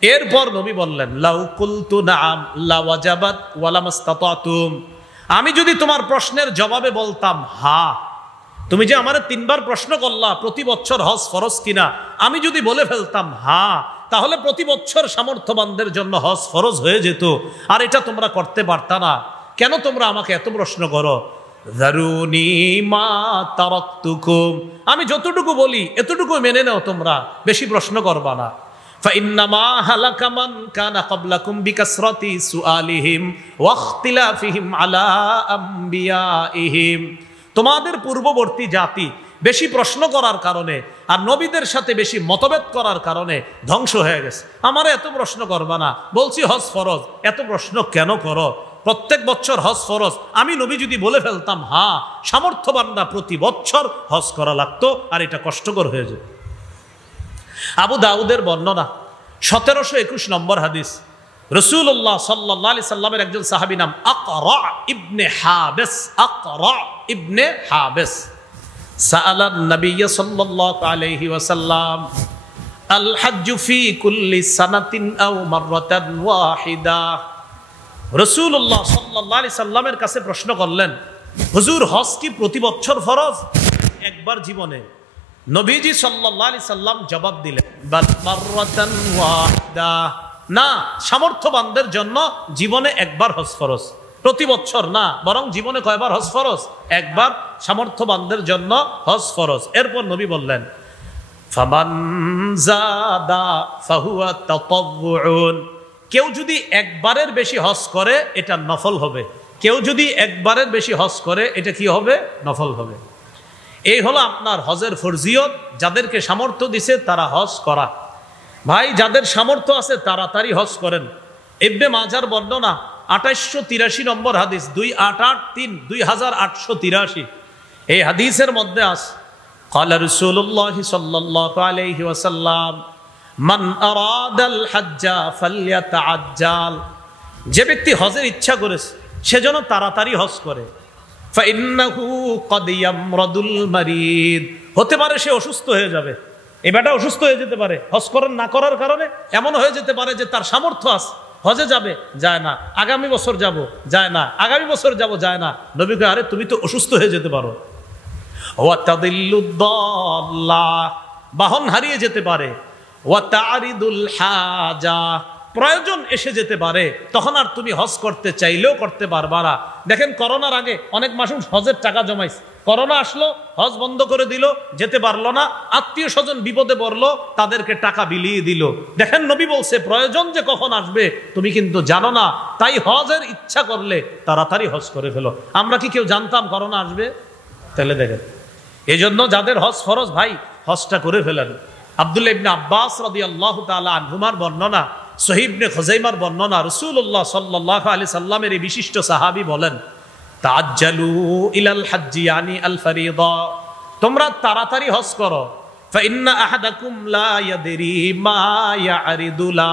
এরপর নবী বললেন, লাউ কুলতু নাআম লাওয়াজাবাত ওয়ালা মাসতাতাতুম, আমি যদি তোমার প্রশ্নের জবাবে বলতাম হ্যাঁ, তুমি যে আমারে 3 বার প্রশ্ন করলা প্রতি বছর হজ ফরজ কিনা, আমি যদি বলে ফেলতাম হ্যাঁ, তাহলে প্রতি বছর সামর্থ্যবানদের জন্য হজ ফরজ হয়ে যেত। আর এটা তোমরা করতে পারতা না। কেন তোমরা আমাকে এত প্রশ্ন করো? যারুনি মা তারাকতুকুম, আমি যতটুকু বলি এতটুকু মেনে নাও, তোমরা বেশি প্রশ্ন করবা না। ফাইন্নামা হালাকা মান কানা ক্বাবলাকুম বিকাসরাতি সুআলিহিম ওয়া ইখতিলাফিহিম আলা আমবিয়াইহিম, তোমাদের পূর্ববর্তী জাতি বেশি প্রশ্ন করার কারণে আর নবীদের সাথে বেশি মতভেদ করার কারণে ধ্বংস হয়ে গেছে। আমারে এত প্রশ্ন করবা না, বলছি হজ ফরজ, এত প্রশ্ন কেন করো? প্রত্যেক বছর হজ ফরজ, আমি নবী যদি বলে ফেলতাম হ্যাঁ, সামর্থ্যবানরা প্রতি বছর হজ করা লাগতো, আর এটা কষ্টকর হয়ে যেত। আবু দাউদের বর্ণনা 1721 নম্বর হাদিস, রাসূলুল্লাহ সাল্লাল্লাহু আলাইহি সাল্লামের একজন সাহাবী নাম আকরা ইবনে হাবিস, আকরা ইবনে হাবিস সাআলান নবী সাল্লাল্লাহু আলাইহি ওয়াসাল্লাম আল হজ্জু ফি কুল্লি সানাতিন আও মাররাতান ওয়াহিদা, রাসূলুল্লাহ সাল্লাল্লাহু আলাইহি সাল্লামের কাছে প্রশ্ন করলেন, হুজুর হজ কি প্রতি বছর ফরজ? একবার জীবনে? নবীজি সাল্লাল্লাহু আলাইহি সাল্লাম জবাব দিলেন, বাল মাররাতান ওয়াহিদা, না, সামর্থ্যবানদের জন্য জীবনে একবার হজ ফরজ, প্রতি বছর না, বরং জীবনে কয়বার হজ ফরজ? একবার, সামর্থ্যবানদের জন্য হজ ফরজ। এরপর নবী বললেন, ফামান যাদা ফাহুয়া তাতাওউন, কেউ যদি একবারের বেশি হজ করে এটা নফল হবে, কেউ যদি একবারের বেশি হজ করে এটা কি হবে? নফল হবে। এই হলো আপনার হজের ফরজিয়ত। যাদেরকে সামর্থ্য দিছে তারা হজ করা। ভাই, যাদের সামর্থ্য আছে তাড়াতাড়ি হজ করেন। ইবনে মাজার বর্ণনা 2883 নম্বর হাদিস, 2883, এই হাদিসের মধ্যে আছে, ক্বালা রাসূলুল্লাহ সাল্লাল্লাহু আলাইহি ওয়াসাল্লাম মান আরাদাল হজ্জা ফালইয়াতাআজ্জাল, যে ব্যক্তি হজের ইচ্ছা করেছে সে যেন তাড়াতাড়ি হজ করে। ফাইন্নাহু ক্বাদ ইয়ামরাদুল মারিদ, হতে পারে সে অসুস্থ হয়ে যাবে, এই বেটা অসুস্থ হয়ে যেতে পারে হজ করার না করার কারণে। এমন হয়ে যেতে পারে যে তার সামর্থ্য আছে, হজে যাবে, যায় না, আগামী বছর যাব, যায় না, আগামী বছর যাব, যায় না। নবী কয়, আরে তুমি তো অসুস্থ হয়ে যেতে পারো। ওয়া তাদিল্লুদ্দাল্লা, বাহন হারিয়ে যেতে পারে। ওয়া তারিদুল হাজা, প্রয়োজন এসে যেতে পারে, তখন আর তুমি হজ করতে চাইলেও করতে পারবা না। দেখেন, করোনার আগে অনেক মানুষ হজের টাকা জমাইছে, করোনা আসলো, হজ বন্ধ করে দিল, যেতে পারলো না, আত্মীয় স্বজন বিপদে পড়লো, তাদেরকে টাকা বিলিয়ে দিল। দেখেন, নবী বলছে প্রয়োজন যে কখন আসবে তুমি কিন্তু জানো না, তাই হজের ইচ্ছা করলে তাড়াতাড়ি হজ করে ফেলো। আমরা কি কেউ জানতাম করোনা আসবে? তাহলে দেখেন, এই জন্য যাদের হজ ফরজ, ভাই হজটা করে ফেলেন। আব্দুল্লাহ ইবনে আব্বাস রাদিয়াল্লাহু তাআলা আনহুমার বর্ণনা, সহিহ ইবনে খুজাইমার বর্ণনা, রাসূলুল্লাহ সাল্লাল্লাহু আলাইহি সাল্লামের এই বিশিষ্ট সাহাবী বলেন, তাআজ্জালু ইলাল হজ্জি ইয়ানি আল ফরিদা, তোমরা তাড়াতাড়ি হজ করো। ফাইন্না আহাদাকুম লা ইয়াদরি মা ইয়ারিদুলা,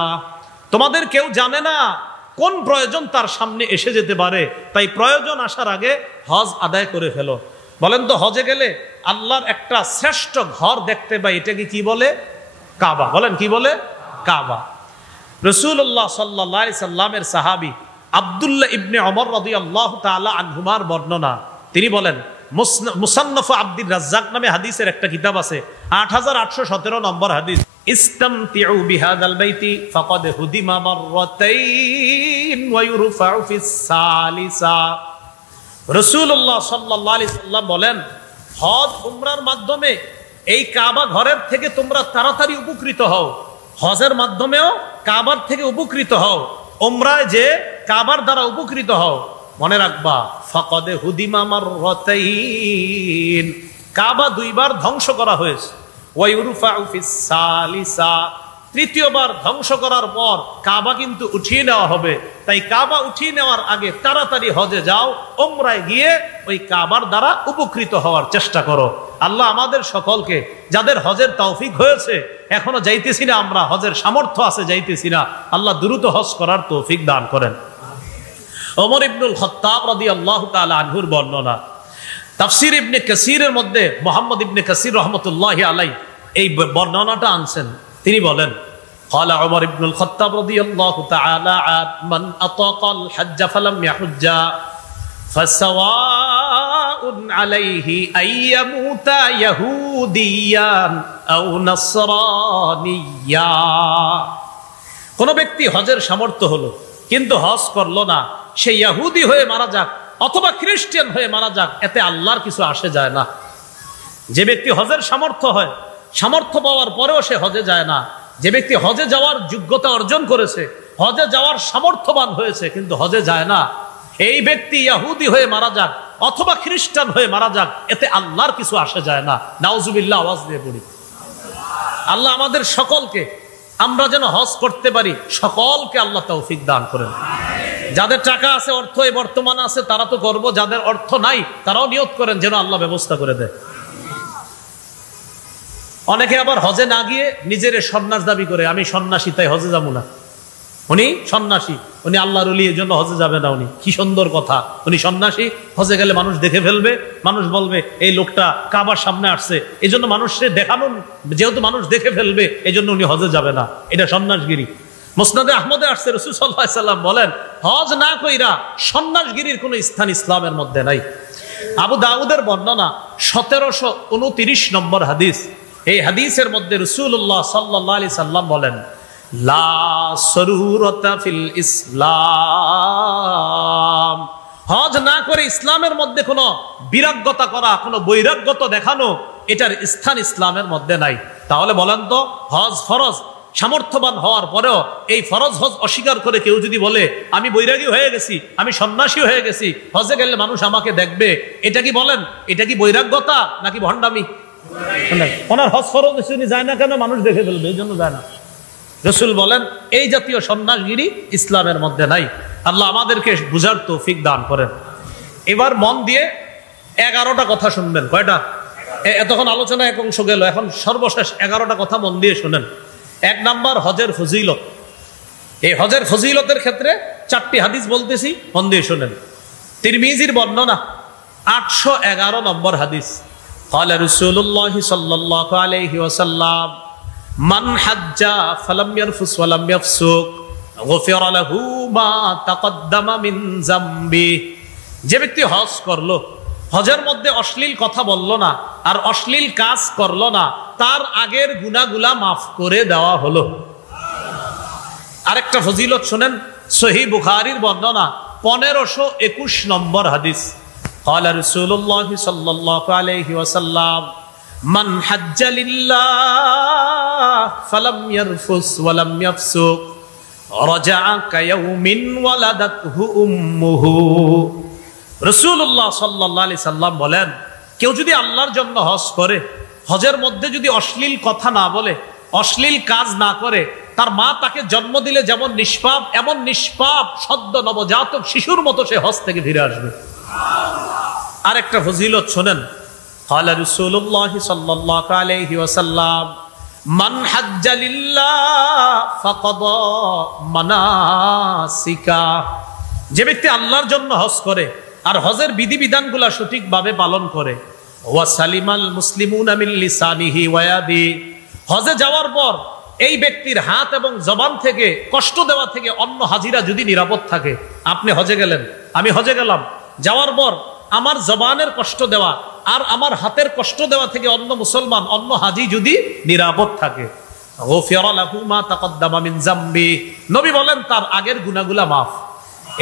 তোমাদের কেউ জানে না কোন প্রয়োজন তার সামনে এসে যেতে পারে, তাই প্রয়োজন আসার আগে হজ আদায় করে ফেলো। বলেন তো, হজে গেলে আল্লাহর একটা শ্রেষ্ঠ ঘর দেখতে পাই, এটাকে কি বলে? কাবা। বলেন, কি বলে? কাবা। রাসূলুল্লাহ সাল্লাল্লাহু আলাইহি সাল্লামের সাহাবী আব্দুল্লাহ ইবনে ওমর রাদিয়াল্লাহু তাআলা আনহুমার বর্ণনা, তিনি বলেন, মুসান্নাফ আব্দুর রাজ্জাক নামে হাদিসের একটা কিতাব আছে, 8817 নম্বর হাদিস, ইস্তামতিউ বিহাদাল বাইতি ফাকাদ হুদিমা মাররাতাইন ওয়া ইউরফাউ ফিস সালিসা। রাসূলুল্লাহ সাল্লাল্লাহু আলাইহি সাল্লাম বলেন, হজ উমরার মাধ্যমে এই কাবা ঘরের থেকে তোমরা তাড়াতাড়ি উপকৃত হও, হজের মাধ্যমেও কাবার থেকে উপকৃত হও, উমরায় যে কাবার দ্বারা উপকৃত হও। মনে রাখবা ফাকাদে হুদিমা মাররাতাইন, কাবা দুইবার ধ্বংস করা হয়েছে। ওয়ায়ুরফাউ ফিস সালিসা, তৃতীয়বার ধ্বংস করার পর কাবা কিন্তু উঠিয়ে নেওয়া হবে। তাই কাবা উঠিয়ে নেওয়ার আগে তাড়াতাড়ি হজে যাও, উমরায় গিয়ে ওই কাবার দ্বারা উপকৃত হওয়ার চেষ্টা করো। আল্লাহ আমাদের সকলকে, যাদের হজের তৌফিক হয়েছে এখনো যাইতেছি না আমরা, হজের সামর্থ্য আছে যাইতেছি না, আল্লাহ দ্রুত হজ করার তৌফিক দান করেন। ওমর ইবনুল খাত্তাব রাদিয়াল্লাহু তাআলা আনহুর বর্ণনা, তাফসীর ইবনে কাসীরের মধ্যে মুহাম্মদ ইবনে কাসীর রাহমাতুল্লাহি আলাইহি এই বর্ণনাটা আনছেন। তিনি বলেন, قال عمر بن الخطاب رضي الله تعالى عنه من أطاق الحج فلم يحج فسواء عليه أن يموت يهوديا أو نصرانيا। কোন ব্যক্তি হজের সামর্থ্য হলো কিন্তু হজ করলো না, সে ইহুদি হয়ে মারা যাক অথবা খ্রিস্টান হয়ে মারা যাক, এতে আল্লাহর কিছু আসে যায় না। যে ব্যক্তি হজের সামর্থ্য পাওয়ার পরেও সে হজে যায় না, যে ব্যক্তি হজে যাওয়ার যোগ্যতা অর্জন করেছে, হজে যাওয়ার সামর্থ্যবান হয়েছে কিন্তু হজে যায় না, এই ব্যক্তি ইহুদি হয়ে মারা যাক অথবা খ্রিস্টান হয়ে মারা যাক, এতে আল্লাহর কিছু আসে যায় না। নাউজুবিল্লাহ, আওয়াজ দিয়ে পড়ি। আল্লাহ আমাদের সকলকে, আমরা যেন হজ করতে পারি, সকলকে আল্লাহ তৌফিক দান করেন। যাদের টাকা আছে, অর্থ এই বর্তমানে আছে, তারা তো করবো, যাদের অর্থ নাই তারাও নিয়ত করেন যেন আল্লাহ ব্যবস্থা করে দেয়। অনেকে আবার হজে না গিয়ে নিজের সন্ন্যাস দাবি করে, আমি সন্ন্যাসী তাই হজে যাবো না। উনি সন্ন্যাসী, উনি আল্লাহর ওলি, এই জন্য হজে যাবে না। উনি কি সুন্দর কথা, উনি সন্ন্যাসী, হজে গেলে মানুষ দেখে ফেলবে, মানুষ বলবে এই লোকটা কাবার সামনে আসছে, এই জন্য মানুষকে দেখানো, যেহেতু মানুষ দেখে ফেলবে এই জন্য উনি হজে যাবে না, এটা সন্ন্যাসগিরি। মুসনাদে আহমদে আসছে, রাসূল সাল্লাল্লাহু আলাইহি সাল্লাম বলেন, হজ না কইরা সন্ন্যাসগিরির কোনো স্থান ইসলামের মধ্যে নাই। আবু দাউদের বর্ণনা 1729 নম্বর হাদিস। এই হাদিসের মধ্যে রাসূলুল্লাহ সাল্লাল্লাহু আলাইহি সাল্লাম বলেন, লা সরুরতা ফিল ইসলাম, হজ না করে ইসলামের মধ্যে কোনো বিরাগ্যতা করা, কোনো বৈরাগ্যতা দেখানো, এটার স্থান ইসলামের মধ্যে নাই। তাহলে বলেন তো, হজ ফরজ, সামর্থ্যবান হওয়ার পরেও এই ফরজ হজ অস্বীকার করে কেউ যদি বলে আমি বৈরাগী হয়ে গেছি, আমি সন্ন্যাসী হয়ে গেছি, হজে গেলে মানুষ আমাকে দেখবে, এটা কি বলেন, এটা কি বৈরাগ্যতা নাকি ভণ্ডামি? ওনার হজ ফরজ উনি যায় না কেন? মানুষ দেখে ফেলবে, এই জন্য যায় না। রাসূল বলেন এই জাতীয় সন্ন্যাসগিরি ইসলামের মধ্যে নাই। আল্লাহ আমাদেরকে বুঝার তৌফিক দান করেন। এবার মন দিয়ে 11টা কথা শুনবেন। কয়টা? এতক্ষণ আলোচনা এক অংশ গেল, এখন সর্বশেষ 11টা কথা মন দিয়ে শুনেন। 1 নাম্বার, হজের ফজিলত। এই হজের ফজিলতের ক্ষেত্রে 4টি হাদিস বলতেছি, মন দিয়ে শুনেন। তিরমিজির বর্ণনা 811 নম্বর হাদিস। قال رسول الله صلى الله عليه وسلم من حج فلم يرفث ولم يفسق غفر له ما تقدم من ذنبه। যে ব্যক্তি হজ করলো, হজের মধ্যে অশ্লীল কথা বলল না আর অশ্লীল কাজ করলো না, তার আগের গুনাহগুলা মাফ করে দেওয়া হলো। আরেকটা ফজিলত শুনেন, সহিহ বুখারীর বর্ণনা 1521 নম্বর হাদিস। قال رسول الله صلى الله عليه وسلم من حج لله فلم يرفث ولم يفسق رجع كيوم ولدته امه। রাসূলুল্লাহ সাল্লাল্লাহু আলাইহি সাল্লাম বলেন, কেউ যদি আল্লাহর জন্য হজ করে, হজের মধ্যে যদি অশ্লীল কথা না বলে, অশ্লীল কাজ না করে, তার মা তাকে জন্ম দিলে যেমন নিষ্পাপ, এমন নিষ্পাপ সদ্য নবজাতক শিশুর মতো সে হজ থেকে ফিরে আসবে। আরেকটা ফজিলত শুনেন, قال رسول الله صلى الله عليه وسلم من حج لله فقضى مناسكه। যে ব্যক্তি আল্লাহর জন্য হজ করে আর হজের বিধিবিধানগুলো সঠিকভাবে পালন করে, ওয়া সালিমাল মুসলিমুনা মিন লিসানিহি ওয়া ইয়াদি, হজে যাওয়ার পর এই ব্যক্তির হাত এবং জবান থেকে কষ্ট দেওয়া থেকে অন্য হাজিরা যদি নিরাপদ থাকে। আপনি হজে গেলেন, আমি হজে গেলাম, যাওয়ার পর আমার জবানের কষ্ট দেওয়া আর আমার হাতের কষ্ট দেওয়া থেকে অন্য মুসলমান, অন্য হাজি যদি নিরাপদ থাকে, গফিরা লাহু মা তাকদ্দামা মিন যামবি, নবী বলেন তার আগের গুনাহগুলা মাফ।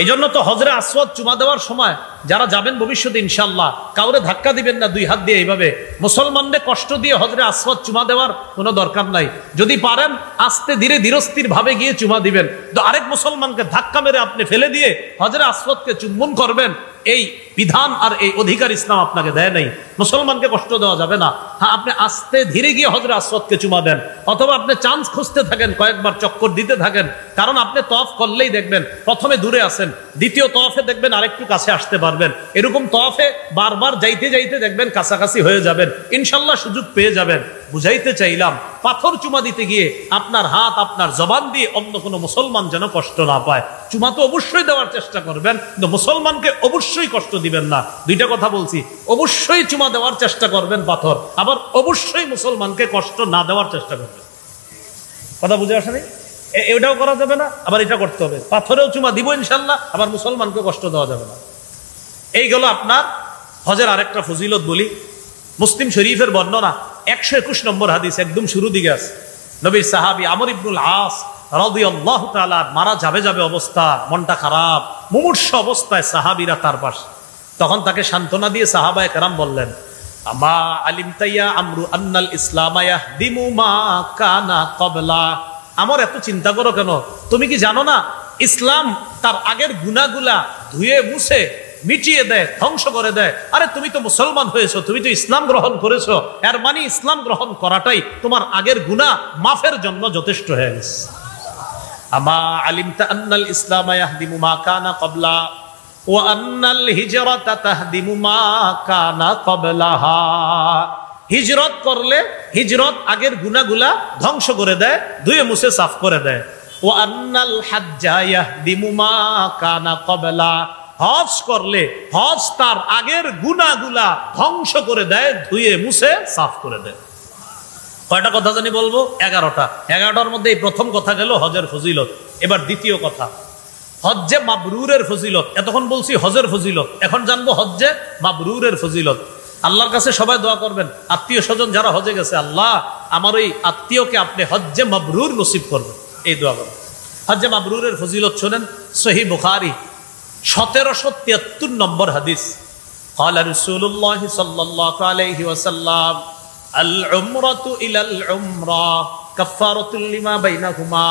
এই জন্য তো হজরে আসওয়াদ চুমা দেওয়ার সময় যারা যাবেন ভবিষ্যতে ইনশাআল্লাহ কাউরে ধাক্কা দিবেন না দুই হাত দিয়ে এইভাবে। মুসলমানদের কষ্ট দিয়ে হজরে আসওয়াদ চুমা দেওয়ার কোনো দরকার নাই। যদি পারেন আস্তে ধীরে ধীরস্থির ভাবে গিয়ে চুমা দিবেন। তো আরেক মুসলমানকে ধাক্কা মেরে আপনি ফেলে দিয়ে হজরে আসওয়াদকে চুম্বন করবেন, এই বিধান আর এই অধিকার ইসলাম আপনাকে দেয় নাই। মুসলমানকে কষ্ট দেওয়া যাবে না। হ্যাঁ, আপনি আস্তে ধীরে গিয়ে হজরে আসওয়াদকে চুমা দেন, অথবা আপনি চান্স খুঁজতে থাকেন, কয়েকবার চক্কর দিতে থাকেন। কারণ আপনি তওয়াফ করলেই দেখবেন প্রথমে দূরে আছেন, দ্বিতীয় তওয়াফে দেখবেন আরেকটু কাছে আসতে পারবেন। এরকম তওয়াফে বারবার যাইতে যাইতে দেখবেন কাছাকাছি হয়ে যাবেন, ইনশাল্লাহ সুযোগ পেয়ে যাবেন। বুঝাইতে চাইলাম, পাথর চুমা দিতে গিয়ে আপনার হাত আপনার জবান দিয়ে অন্য কোনো মুসলমান যেন কষ্ট না পায়। চুমা তো অবশ্যই দেওয়ার চেষ্টা করবেন, কিন্তু মুসলমানকে অবশ্যই কষ্ট দিবেন না। দুইটা কথা বলছি, অবশ্যই চুমা দেওয়ার চেষ্টা করবেন পাথর, আবার অবশ্যই মুসলমানকে কষ্ট না দেওয়ার চেষ্টা করবেন। কথা বুঝে আসে নাই? এটাও করা যাবে না, আবার এটা করতে হবে। পাথরেও চুমা দিব ইনশাল্লাহ, আবার মুসলমানকে কষ্ট দেওয়া যাবে না। এই গেল আপনার হজের আরেকটা ফজিলত বলি। মুসলিম শরীফের বর্ণনা 121 নম্বর হাদিস, একদম শুরু দিকে আছে। নবীর সাহাবী আমর ইবনুল আস রাদিয়াল্লাহু তাআলা মারা যাবে অবস্থা, মনটা খারাপ, মুমূর্ষ অবস্থায় সাহাবীরা তার পাশে। তখন তাকে সান্ত্বনা দিয়ে সাহাবায়ে কেরাম বললেন, আমা আলিমতা ইয়া আমরু আন্নাল ইসলাম ইয়াহদিমু মা কানা ক্বাবলা। আমার এত চিন্তা করো কেন? তুমি কি জানো না ইসলাম তার আগের গুনাহগুলা ধুয়ে মুছে মিটিয়ে দেয়, ধ্বংস করে দেয়। আরে তুমি তো মুসলমান হয়েছো, তুমি তো ইসলাম গ্রহণ করেছো, এর মানে ইসলাম গ্রহণ করাটাই তোমার আগের গুনাহ মাফের জন্য যথেষ্ট হয়ে গেছে। আমা আলিমতা আন্নাল ইসলাম ইয়াহদিমু মা কানা ক্বাবলা ওয়া আন্নাল হিজরাতা তাহদিমু মা কানা ক্বাবলাহা। হিজরত করলে হিজরত আগের গুনাহগুলা ধ্বংস করে দেয়, ধুয়ে মুছে সাফ করে দেয়। ওয়া আন্নাল হাজ্জা ইয়াহদিমু মা কানা ক্বাবলা। হজ করলে হজ তার আগের গুনাহগুলা ধ্বংস করে দেয়, ধুয়ে মুছে সাফ করে দেয়। কয়টা কথা জানি বলবো? 11টা। 11টার মধ্যে এই প্রথম কথা গেল হজের ফজিলত। এবার দ্বিতীয় কথা, হজ্জে মাবরুরের ফজিলত। এতক্ষণ বলছি হজের ফজিলত, এখন জানবো হজ্জে মাবরুরের ফজিলত। আল্লাহর কাছে সবাই দোয়া করবেন, আত্মীয় স্বজন যারা হজে গেছে, আল্লাহ আমার ওই আত্মীয়কে আপনি হজ্জে মাবরুর নসিব করবেন, এই দোয়া করবেন। হজ্জে মাবরুরের ফজিলত শোনেন, সহিহ বুখারী 1773 নম্বর হাদিস। قال رسول الله صلى الله عليه وسلم العمرة إلى العمرة كفارة لما بينهما।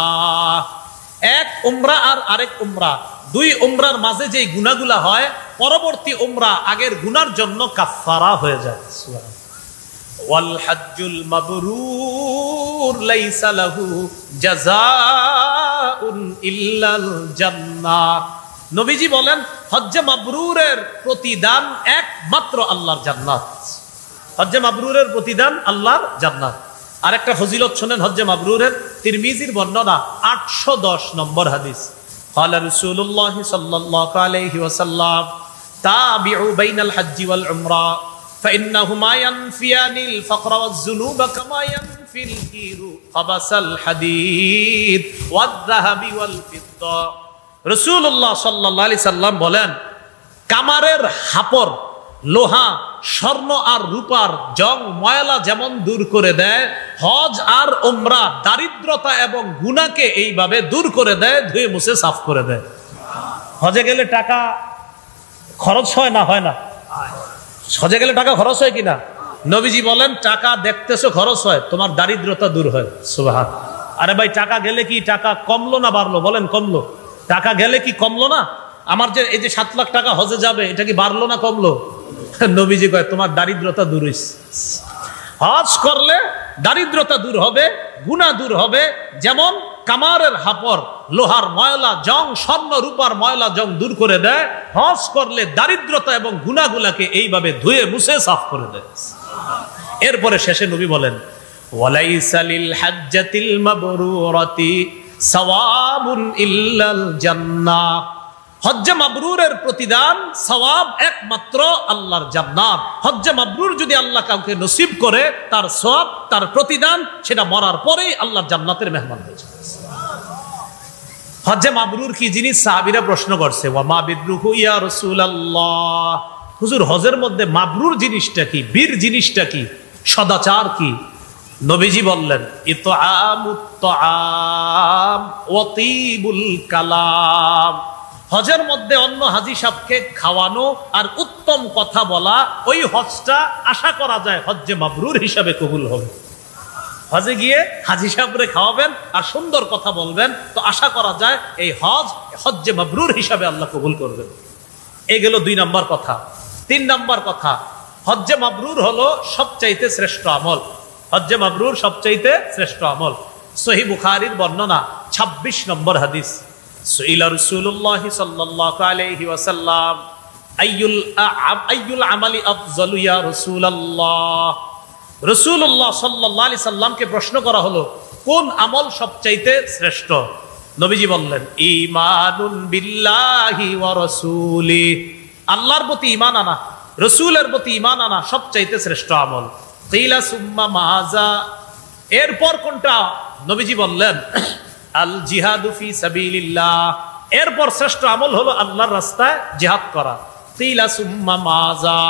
এক উমরা আর আরেক উমরা, দুই উমরার মাঝে যে গুনাহগুলা হয়, পরবর্তী উমরা আগের গুনার জন্য কাফারা হয়ে যায়। ওয়াল হজ্জুল মাবরুর লাইসা লাহু জাযাউন ইল্লাল জান্নাহ। নবীজি বলেন হজ্জে মাবরুরের প্রতিদান একমাত্র আল্লাহর জান্নাত। হজ্জে মাবরুরের প্রতিদান আল্লাহর জান্নাত। আরেকটা ফজিলত শুনেন হজ্জে মাবরুরের, তিরমিজির বর্ণনা 810 নম্বর হাদিস। قال رسول الله صلى الله عليه وسلم تابعوا بين الحج والعمرة فإنهما ينفيان الفقر والذنوب كما ينفي الكير خبث الحديد والذهب والفضة। রাসূলুল্লাহ সাল্লাল্লাহু আলাইহি সাল্লাম বলেন, কামারের হাপর, লোহা, স্বর্ণ আর রূপার জং ময়লা যেমন দূর করে দেয়, হজ আর উমরা দারিদ্রতা এবং গুনাহকে এইভাবে দূর করে দেয়, ধুয়ে মুছে সাফ করে দেয়। হজে গেলে টাকা খরচ হয় না? হয় না? হজে গেলে টাকা খরচ হয় কিনা? নবীজি বলেন টাকা দেখতেছো খরচ হয়, তোমার দারিদ্রতা দূর হয়। সুবহানাল্লাহ। আরে ভাই, টাকা গেলে কি টাকা কমলো না বাড়লো? বলেন কমলো। টাকা গেলে কি কমলো না? আমার যে এই যে 7 লাখ টাকা হজে যাবে, এটা কি বাড়লো না কমলো? নবীজি কয় তোমার দারিদ্রতা দূর হইছে। হজ করলে দারিদ্রতা দূর হবে, গুনাহ দূর হবে। যেমন কামারের হাপর, লোহার ময়লা জং, স্বর্ণ রূপার ময়লা জং দূর করে দেয়, হজ করলে দারিদ্রতা এবং গুনাহগুলাকে এইভাবে ধুয়ে মুছে সাফ করে দেয়। এরপরে শেষে নবী বলেন, ওয়ালাইসা লিল হাজ্জাতিল মাবরুরাতি সাওয়াবুন ইল্লাল জান্নাহ। হজ্জে মাবরুরের প্রতিদান সওয়াব একমাত্র আল্লাহর জান্নাত। হজ্জে মাবরুর যদি আল্লাহ কাউকে নসিব করে, তার সওয়াব, তার প্রতিদান, সেটা মরার পরেই আল্লাহর জান্নাতের মেহমান হয়ে যায়। হজ্জে মাবরুর কি জিনিস? সাহাবীরা প্রশ্ন করছে, ওয়া মা বিরুহু ইয়া রাসূলুল্লাহ। হুজুর, হজের মধ্যে মাবরুর জিনিসটা কি? বীর জিনিসটা কি? সদাচার কি? নবীজি বললেন, ইতআমুত তাআম ওয়া তিবুল কালাম। হজের মধ্যে অন্য হাজি সাহেবকে খাওয়ানো আর উত্তম কথা বলা, ওই হজটা আশা করা যায় হজ্জে মাবরুর হিসাবে কবুল হবে। হজে গিয়ে হাজি সাহেবরে খাওয়াবেন আর সুন্দর কথা বলবেন, তো আশা করা যায় এই হজ্জে মাবরুর হিসাবে আল্লাহ কবুল করবেন। এই গেল 2 নম্বর কথা। 3 নম্বর কথা, হজ্জে মাবরুর হলো সবচাইতে শ্রেষ্ঠ আমল। হজ্জে মাবরুর সবচাইতে শ্রেষ্ঠ আমল। সহিহ বুখারীর বর্ণনা 26 নম্বর হাদিস। সুইলা রাসূলুল্লাহ সাল্লাল্লাহু আলাইহি ওয়াসাল্লাম আইয়ুল আমালি আফযালু ইয়া রাসূলুল্লাহ। রাসূলুল্লাহ সাল্লাল্লাহু আলাইহি সাল্লামকে প্রশ্ন করা হলো, কোন আমল সবচাইতে শ্রেষ্ঠ? নবীজি বললেন, ঈমানুন বিল্লাহি ওয়া রাসূলিহি, আল্লাহর প্রতি ঈমান আনা, রাসূলের প্রতি ঈমান আনা সবচাইতে শ্রেষ্ঠ আমল। কিলা সুম্মা মাযা, এরপর কোনটা? নবীজি বললেন, আল জিহাদু ফি সাবিলিল্লাহ, এরপর শ্রেষ্ঠ আমল হলো আল্লাহর রাস্তায় জিহাদ করা। কিলা সুম্মা মাযা,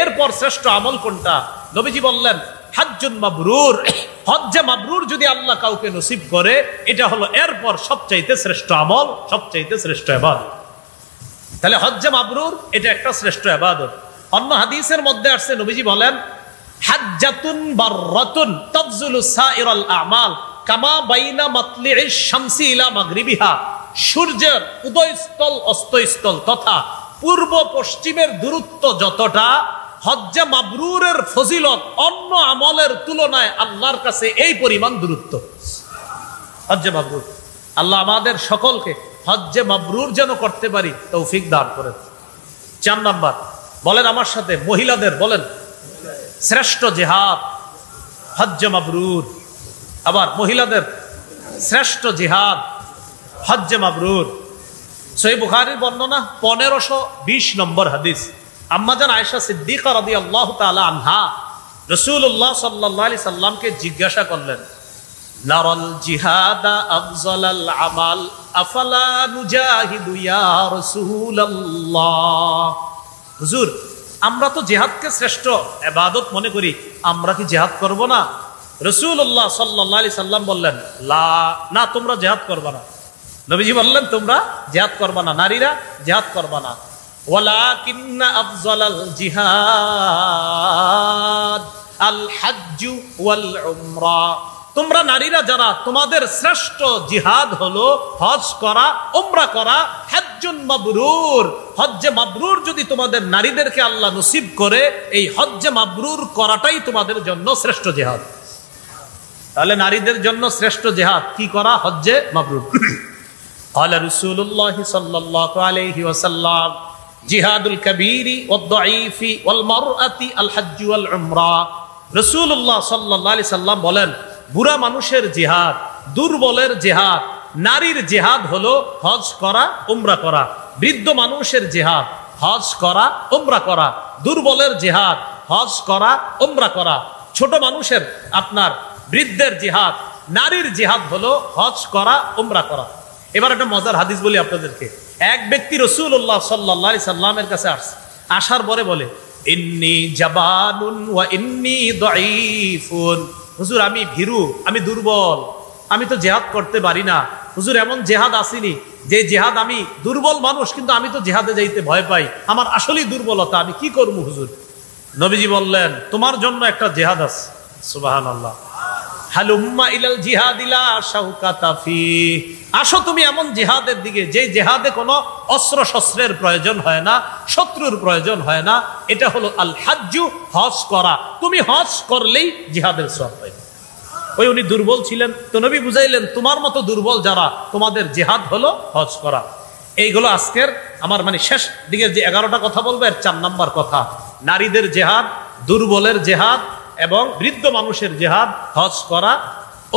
এরপর শ্রেষ্ঠ আমল কোনটা? নবীজি বললেন, হাজ্জুন মাবরুর, হজ্জে মাবরুর যদি আল্লাহ কাউকে নসিব করে, এটা হলো এরপর সবচাইতে শ্রেষ্ঠ আমল, সবচাইতে শ্রেষ্ঠ ইবাদত। তাহলে হজ্জে মাবরুর এটা একটা শ্রেষ্ঠ ইবাদত। অন্য হাদিসের মধ্যে আসছে, নবীজি বলেন, হাজ্জাতুন বাররাতুন তাফজুলু সাইরাল আমাল কামা বাইনা মাতলিইশ শামসি ইলা মাগরিবিহা, সূর্যের উদয়স্থল অস্তস্থল তথা পূর্ব পশ্চিমের দূরত্ব যতটা, হজ্জে মাবরুরের ফজিলত অন্য আমলের তুলনায় আল্লাহর কাছে এই পরিমাণ দূরত্ব। হজ্জে মাবরুর, আল্লাহ আমাদের সকলকে হজ্জে মাবরুর যেন করতে পারি তৌফিক দান করেন। 4 নাম্বার, বলেন আমার সাথে, মহিলাদের বলেন, শ্রেষ্ঠ জিহাদ হজ্জে মাবরুর। আবার মহিলাদের শ্রেষ্ঠ জিহাদ হজ্জে মাবরুর। সহিহ বুখারীর বর্ণনা 1520 নম্বর হাদিস। আম্মাজান আয়েশা সিদ্দিকা রাদিয়াল্লাহু তাআলা আনহা রাসূলুল্লাহ সাল্লাল্লাহু আলাইহি সাল্লামকে জিজ্ঞাসা করলেন, নারাল জিহাদা আফজালাল আমাল আফালা নুজাহিদু ইয়া রাসূলুল্লাহ। হুজুর, আমরা তো জিহাদকে শ্রেষ্ঠ ইবাদত মনে করি, আমরা কি জিহাদ করব না? রাসূলুল্লাহ সাল্লাল্লাহু আলাইহি সাল্লাম বললেন, লা, না, তোমরা জিহাদ করবা না। নবীজি বললেন, তোমরা জিহাদ করবা না, নারীরা জিহাদ করবা না। ওয়ালাকিন্না আফজালাল জিহাদ আল হাজ্জু ওয়াল উমরা, তোমরা নারীরা যারা, তোমাদের শ্রেষ্ঠ জিহাদ হলো হজ করা, উমরা করা। হজ্জুন মাবরুর, হজ্জে মাবরুর যদি তোমাদের নারীদেরকে আল্লাহ নসিব করে, এই হজ্জে মাবরুর করাটাই তোমাদের জন্য শ্রেষ্ঠ জিহাদ। তাহলে নারীদের জন্য শ্রেষ্ঠ জিহাদ কি করা? হজ্জে মাবরুর। ক্বালা রাসূলুল্লাহ সাল্লাল্লাহু আলাইহি ওয়াসাল্লাম, জিহাদুল কাবীরি ওয়াদ দাঈফি ওয়াল মারআতি আল হজ্জ ওয়াল উমরা। রাসূলুল্লাহ সাল্লাল্লাহু আলাইহি সাল্লাম বলেন, বুড়া মানুষের জিহাদ, দুর্বলের জিহাদ, নারীর জিহাদ হলো হজ করা, উমরা করা। বৃদ্ধ মানুষের জিহাদ হজ করা, উমরা করা। দুর্বলের জিহাদ হজ করা, উমরা করা। ছোট মানুষের, আপনার বৃদ্ধের জিহাদ, নারীর জিহাদ হলো হজ করা, উমরা করা। এবার একটা মজার হাদিস বলি আপনাদেরকে। এক ব্যক্তি রাসূলুল্লাহ সাল্লাল্লাহু আলাইহি সাল্লামের কাছে আসছে, আসার পরে বলে, ইন্নী জাবানুন ওয়া ইন্নী দাঈফুন। হুজুর, আমি ভীরু, আমি দুর্বল, আমি তো জিহাদ করতে পারি না। হুজুর, এমন জিহাদ আসেনি যে জিহাদ, আমি দুর্বল মানুষ কিন্তু আমি তো জিহাদে যাইতে ভয় পাই, আমার আসলেই দুর্বলতা, আমি কি করবো হুজুর? নবীজি বললেন, তোমার জন্য একটা জিহাদ আছে। সুবহানাল্লাহ। হালুম্মা ইলাল জিহাদিলা শাওকাতা ফি, আসো তুমি এমন জিহাদের দিকে যে জিহাদে কোনো অস্ত্র শস্ত্রের প্রয়োজন হয় না, শত্রুর প্রয়োজন হয় না। এটা হলো আল হাজ্জু, হজ করা। তুমি হজ করলেই জিহাদের সওয়াব পাইবে। ওই উনি দুর্বল ছিলেন, তো নবী বুঝাইলেন, তোমার মতো দুর্বল যারা, তোমাদের জিহাদ হলো হজ করা। এইগুলো আজকের আমার শেষ দিকের যে 11টা কথা বলবো, এর 4 নাম্বার কথা, নারীদের জিহাদ, দুর্বলের জিহাদ এবং বৃদ্ধ মানুষের জিহাদ, হজ করা,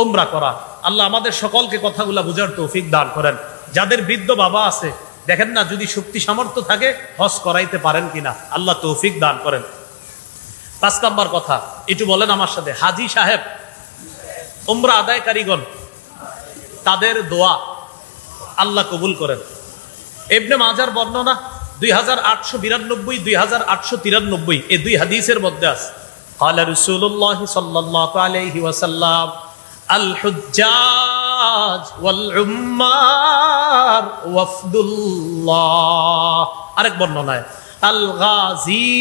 উমরা করা। আল্লাহ আমাদের সকলকে কথাগুলা বুঝার তৌফিক দান করেন। যাদের বৃদ্ধ বাবা আছে, দেখেন না, যদি শক্তি সামর্থ্য থাকে হজ করাইতে পারেন কিনা, আল্লাহ তৌফিক দান করেন। 5 নাম্বার কথা একটু বলেন আমার সাথে, হাজি সাহেব, উমরা আদায়কারীগণ, তাদের দোয়া আল্লাহ কবুল করেন। ইবনে মাজার বর্ণনা 2892, 2893 এই 2 হাদিসের মধ্যে আছে, ক্বালা রাসূলুল্লাহ সাল্লাল্লাহু আলাইহি ওয়াসাল্লাম, আল হুজ্জাজ হাজ ওয়াল উম্মার ওয়াফদুল্লাহ। আরেক বর্ণনায় আল গাজী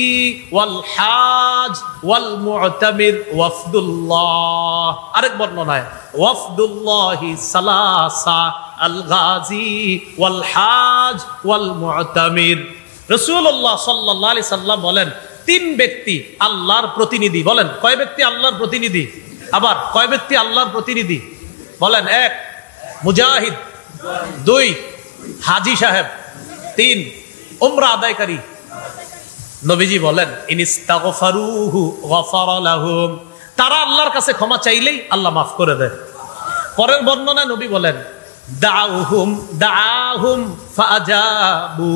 ওয়াল হাজ ওয়াল মুতামির ওয়াফদুল্লাহ। আরেক বর্ণনায় ওয়াফদুল্লাহি সালাসা আল গাজী ওয়াল হাজ ওয়াল মুতামির। রাসূলুল্লাহ সাল্লাল্লাহু আলাইহি সাল্লাম বলেন, তিন ব্যক্তি আল্লাহর প্রতিনিধি। বলেন কয় ব্যক্তি আল্লাহর প্রতিনিধি? আবার কয় ব্যক্তি আল্লাহর প্রতিনিধি? বলেন, এক মুজাহিদ, দুই হাজী সাহেব, তিন উমরা আদায়কারী। নবীজি বলেন ইনিস্তাগফারুহু গফারা লাহুম, তারা আল্লাহর কাছে ক্ষমা চাইলেই আল্লাহ মাফ করে দেয়। পরের বর্ণনায় নবী বলেন দাআহুম ফাআজাবু।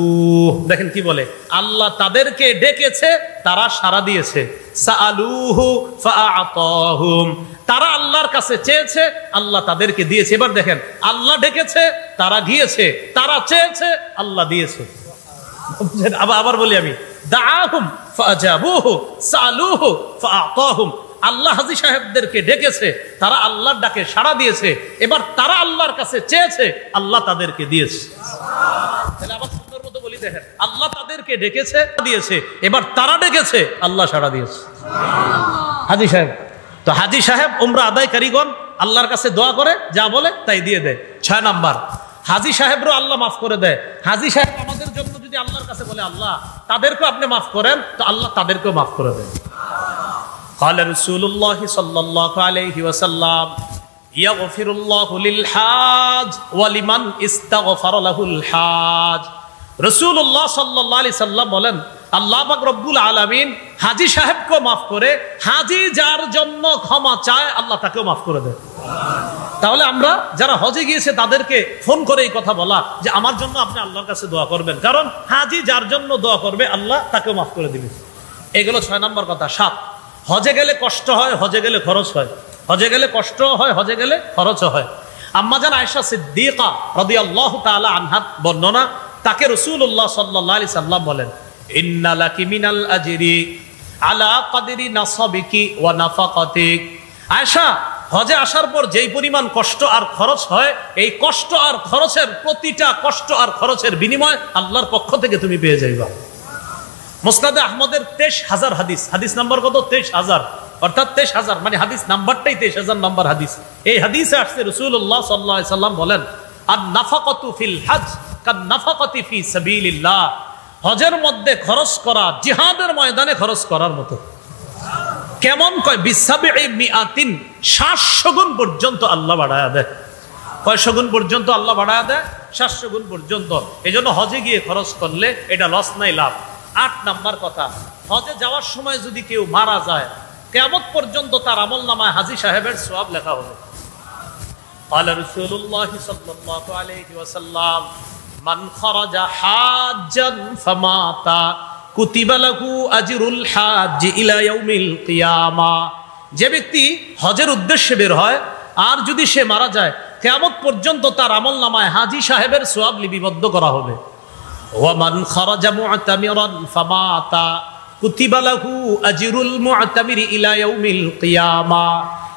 দেখেন কি বলে, আল্লাহ তাদেরকে ডেকেছে, তারা সাড়া দিয়েছে। সাআলুহু ফাআতাহুম, তারা আল্লাহর কাছে চেয়েছে, আল্লাহ তাদেরকে দিয়েছে। এবার দেখেন, আল্লাহ ডেকেছে, তারা গিয়েছে, তারা চেয়েছে, আল্লাহ দিয়েছে। আবার বলি আমি, দাআহুম ফাআজাবুহু সাআলুহু ফাআতাহুম। আল্লাহ হাজী সাহেবদেরকে ডেকেছে, তারা আল্লাহর ডাকে সাড়া দিয়েছে। এবার তারা আল্লাহর কাছে চেয়েছে, আল্লাহ তাদেরকে দিয়েছে। তাহলে আবার সুন্দর মতো বলি, দেখেন, আল্লাহ তাদেরকে ডেকেছে, দিয়েছে, এবার তারা ডেকেছে, আল্লাহ সাড়া দিয়েছে। হাজী সাহেব তো হাজী সাহেব উমরা আদায়কারীগণ আল্লাহর কাছে দোয়া করে, যা বলে তাই দিয়ে দেয়। 6 নাম্বার, হাজী সাহেবরও আল্লাহ মাফ করে দেয়। হাজী সাহেব আমাদের জন্য যদি আল্লাহর কাছে বলে আল্লাহ তাদেরকেও আপনি মাফ করেন, তো আল্লাহ তাদেরকেও মাফ করে দেন। قال رسول الله صلى الله عليه وسلم يغفر الله للحاج ولمن استغفر له الحاج। রাসূলুল্লাহ সাল্লাল্লাহু আলাইহি সাল্লাম বলেন, আল্লাহ পাক রব্বুল আলামিন হাজী সাহেবকে মাফ করে, হাজী যার জন্য ক্ষমা চায় আল্লাহ তাকেও মাফ করে দেয়। তাহলে আমরা যারা হজে গিয়েছে তাদেরকে ফোন করে এই কথা বলা যে আমার জন্য আপনি আল্লাহর কাছে দোয়া করবেন, কারণ হাজী যার জন্য দোয়া করবে আল্লাহ তাকেও মাফ করে দিবে। এগুলো 6 নম্বর কথা। 7, হজে গেলে কষ্ট হয়, হজে গেলে খরচ হয়। হজে গেলে কষ্ট হয়, হজে গেলে খরচও হয়। আম্মাজান আয়েশা সিদ্দিকা রাদিয়াল্লাহু তাআলা আনহা বর্ণনা, তাকে রাসূলুল্লাহ সাল্লাল্লাহু আলাইহি সাল্লাম বলেন, ইন্না লাকি মিনাল আজরি আলা কদরি নাসাবিকি ওয়া নাফাকাতিক। আয়েশা, হজে আসার পর যেই পরিমাণ কষ্ট আর খরচ হয়, এই কষ্ট আর খরচের প্রতিটা কষ্ট আর খরচের বিনিময় আল্লাহর পক্ষ থেকে তুমি পেয়ে যাইবা। মুসনাদে আহমদের 23,000 হাদিস, হাদিস নাম্বার কত? 23,000, অর্থাৎ 23,000 মানে হাদিস নাম্বারটাই 23,000 নাম্বার হাদিস। এই হাদিসে আসছে রাসূলুল্লাহ সাল্লাল্লাহু আলাইহি সাল্লাম বলেন, আন নাফাকাতু ফিল হজ কান নাফাকাতি ফি সাবিলিল্লাহ। হজের মধ্যে খরচ করা জিহাদের ময়দানে খরচ করার মতো। কেমন? কয় বিসাবি'i মিআতিন, 700 গুণ পর্যন্ত আল্লাহ বাড়ায়া দেয়। কয়শো গুণ পর্যন্ত আল্লাহ বাড়ায়া দেয়? 700 গুণ পর্যন্ত। এজন্য হজে গিয়ে খরচ করলে এটা লস নাই, লাভ। 8 নাম্বার কথা, হজে যাওয়ার সময় যদি কেউ মারা যায়, কিয়ামত পর্যন্ত তার আমলনামায় হাজী সাহেবের সওয়াব লেখা হবে। قال رسول الله صلى الله عليه وسلم من خرج حاجا فمات كتب له اجر الحاج الى يوم القيامه। যে ব্যক্তি হজের উদ্দেশ্যে বের হয় আর যদি সে মারা যায়, কিয়ামত পর্যন্ত তার আমলনামায় হাজী সাহেবের সওয়াব লিপিবদ্ধ করা হবে। ওয়ামান খারাজা মু'তামিরান ফামাতা কুতিবা লাহু আজরুল মু'তামিরি ইলা ইয়াউমিল কিয়ামা।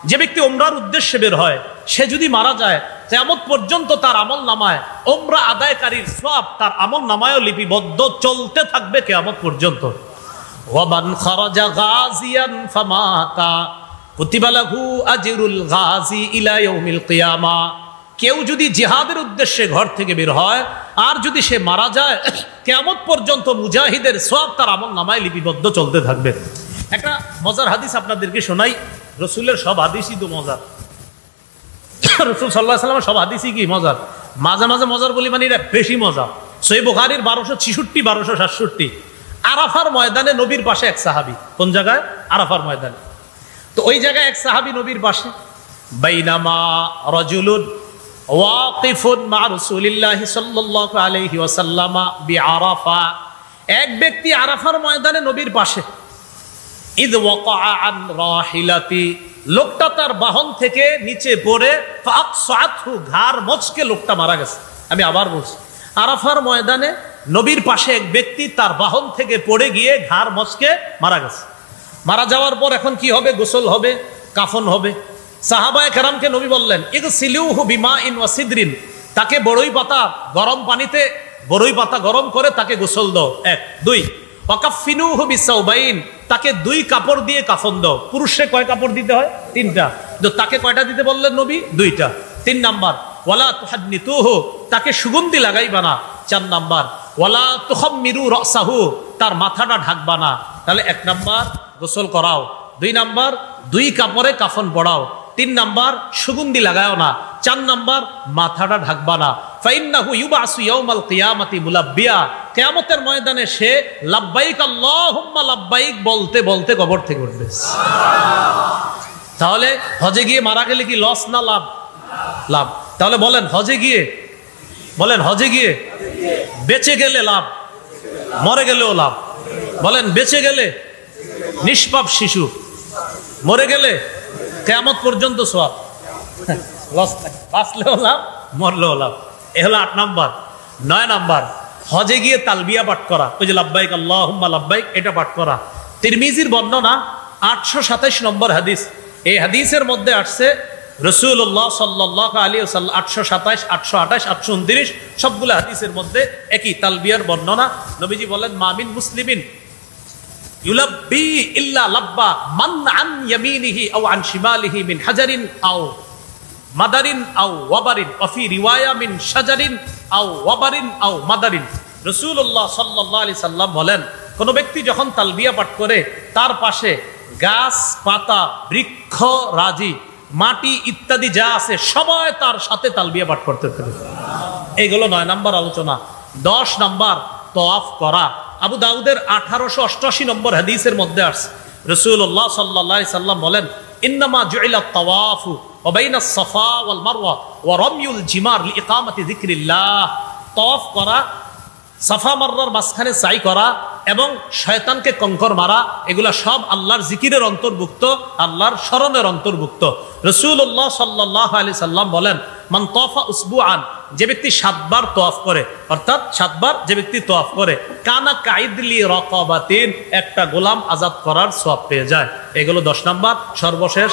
যে ব্যক্তি উমরার উদ্দেশ্যে বের হয়, সে যদি মারা যায়, কিয়ামত পর্যন্ত তার আমলনামায় উমরা আদায়কারীর সওয়াব তার আমলনামায়ও লিপিবদ্ধ চলতে থাকবে কিয়ামত পর্যন্ত। ওয়ামান খারাজা গাজিয়ান ফামাতা কুতিবা লাহু আজরুল গাজি ইলা ইয়াউমিল কিয়ামা। কেউ যদি জিহাদের উদ্দেশ্যে ঘর থেকে বের হয় আর যদি সে মারা যায়, কিয়ামত পর্যন্ত মুজাহিদের সওয়াব তার আমলনামায় লিপিবদ্ধ চলতে থাকবে। একটা মজার হাদিস আপনাদেরকে শোনাই। রাসূলের সব হাদিসই তো মজার। রাসূল সাল্লাল্লাহু আলাইহি ওয়াসাল্লামের সব হাদিসই কি মজার। মাঝে মাঝে মজার বলি মানে এটা বেশি মজা। সহিহ বুখারীর 1266, 1267। আরাফার ময়দানে নবীর পাশে এক সাহাবী। কোন জায়গায়? আরাফার ময়দানে। তো ওই জায়গায় এক সাহাবী নবীর পাশে। বাইনামা রাজুলুন ওয়াকিফুন মা রাসূলিল্লাহি সাল্লাল্লাহু আলাইহি ওয়াসাল্লাম বিআরাফা। এক ব্যক্তি আরাফার ময়দানে নবীর পাশে। ইদ ওয়াকাআ আন রাহিলাতি, লোকটা তার বাহন থেকে নিচে পড়ে ফাকসাতহু, ঘাড় মচকে লোকটা মারা গেছে। আমি আবার বলছি, আরাফার ময়দানে নবীর পাশে এক ব্যক্তি তার বাহন থেকে পড়ে গিয়ে ঘাড় মচকে মারা গেছে। মারা যাওয়ার পর এখন কি হবে? গোসল হবে, কাফন হবে। সাহাবায়ে কেরামকে নবী বললেন ইগসিলুহু বিমাইন ওয়া সিদরিন, তাকে বড়ই পাতা গরম পানিতে বড়ই পাতা গরম করে তাকে গোসল দাও, 1 2 ওয়াকাফিনুহু বিসাউবাইন, তাকে 2 কাপড় দিয়ে কাফন দাও। পুরুষে কয় কাপড় দিতে হয়? 3টা। তো তাকে কয়টা দিতে বললেন নবী? 2টা। 3 নাম্বার ওয়ালা তুহান্নিতুহু, তাকে সুগন্ধি লাগাইবা না। 4 নাম্বার ওয়ালা তুখাম্মিরু রাসাহু, তার মাথাটা ঢাকবা না। তাহলে 1 নাম্বার গোসল করাও, 2 নাম্বার 2 কাপড়ে কাফন পড়াও, 3 নাম্বার সুগন্ধি লাগাও না, 4 নাম্বার মাথাটা ঢাকবা না। ফাইন্নাহু ইউবাসু ইয়াউমাল কিয়ামাতি মুলাব্বিয়া, কিয়ামতের ময়দানে সে লাব্বাইক আল্লাহুম্মা লাব্বাইক বলতে বলতে কবর থেকে উঠবে। তাহলে হজে গিয়ে মারা গেলে কি লস না লাভ? লাভ। তাহলে বলেন হজে গিয়ে, বলেন হজে গিয়ে বেঁচে গেলে লাভ, মরে গেলেও লাভ। বলেন বেঁচে গেলে নিষ্পাপ শিশু, মরে গেলে কিয়ামত পর্যন্ত সওয়াব, লস থাকে, বাঁচলেও লাভ মরলেও লাভ। এ হলো 8 নাম্বার। 9 নাম্বার হজে গিয়ে তালবিয়া পাঠ করা, ওই যে লাব্বাইক আল্লাহুম্মা লাব্বাইক, এটা পাঠ করা। তিরমিজির বর্ণনা 827 নম্বর হাদিস। এই হাদিসের মধ্যে আসছে রাসূলুল্লাহ সাল্লাল্লাহু আলাইহি ওয়াসাল্লাম 827, 828, 829 সবগুলো হাদিসের মধ্যে একই তালবিয়ার বর্ণনা। নবীজি বলেন মামিন মুসলিমিন ইউলাব্বি ইল্লা লাব্বা মান আন ইয়ামিনিহি আও আন শিমালিহি মিন হাজারিন আও মাদারিন আও ওয়াবারিন ওয়া ফি রিওয়ায়া মিন শাজারিন আও ওয়াবারিন আও মাদারিন। রাসূলুল্লাহ সাল্লাল্লাহু আলাইহি সাল্লাম বলেন কোন ব্যক্তি যখন তালবিয়া পাঠ করে তার পাশে গাছ পাতা বৃক্ষ রাজি মাটি ইত্যাদি যা আছে সবাই তার সাথে তালবিয়া পাঠ করতে থাকে। এইগুলো 9 নাম্বার আলোচনা। 10 নাম্বার তওয়াফ করা। আবু দাউদের 1888 নম্বর হাদিসের মধ্যে আসছে রাসূলুল্লাহ সাল্লাল্লাহু আলাইহি সাল্লাম বলেন ইন্নামা জুইলা তাওয়াফু ওয়া বাইনা সাফা ওয়াল মারওয়া ওয়া রামিউল জিমার লিইকামাতি যিকরিল্লাহ। তওয়াফ করা, সাফা মারওয়ার মাঝখানে সাই করা এবং শয়তানকে কঙ্কর মারা, এগুলা সব আল্লাহর জিকিরের অন্তর্ভুক্ত, আল্লাহর স্মরণের অন্তর্ভুক্ত। রাসূলুল্লাহ সাল্লাল্লাহু আলাইহি সাল্লাম বলেন মান তাওফা উসবুআন, যে ব্যক্তি 7 বার তওয়াফ করে, অর্থাৎ 7 বার যে ব্যক্তি তওয়াফ করে, কানা কাইদলি রাকাবাতিন, একটা গোলাম আজাদ করার সওয়াব পেয়ে যায়। এগুলো 10 নাম্বার। সর্বশেষ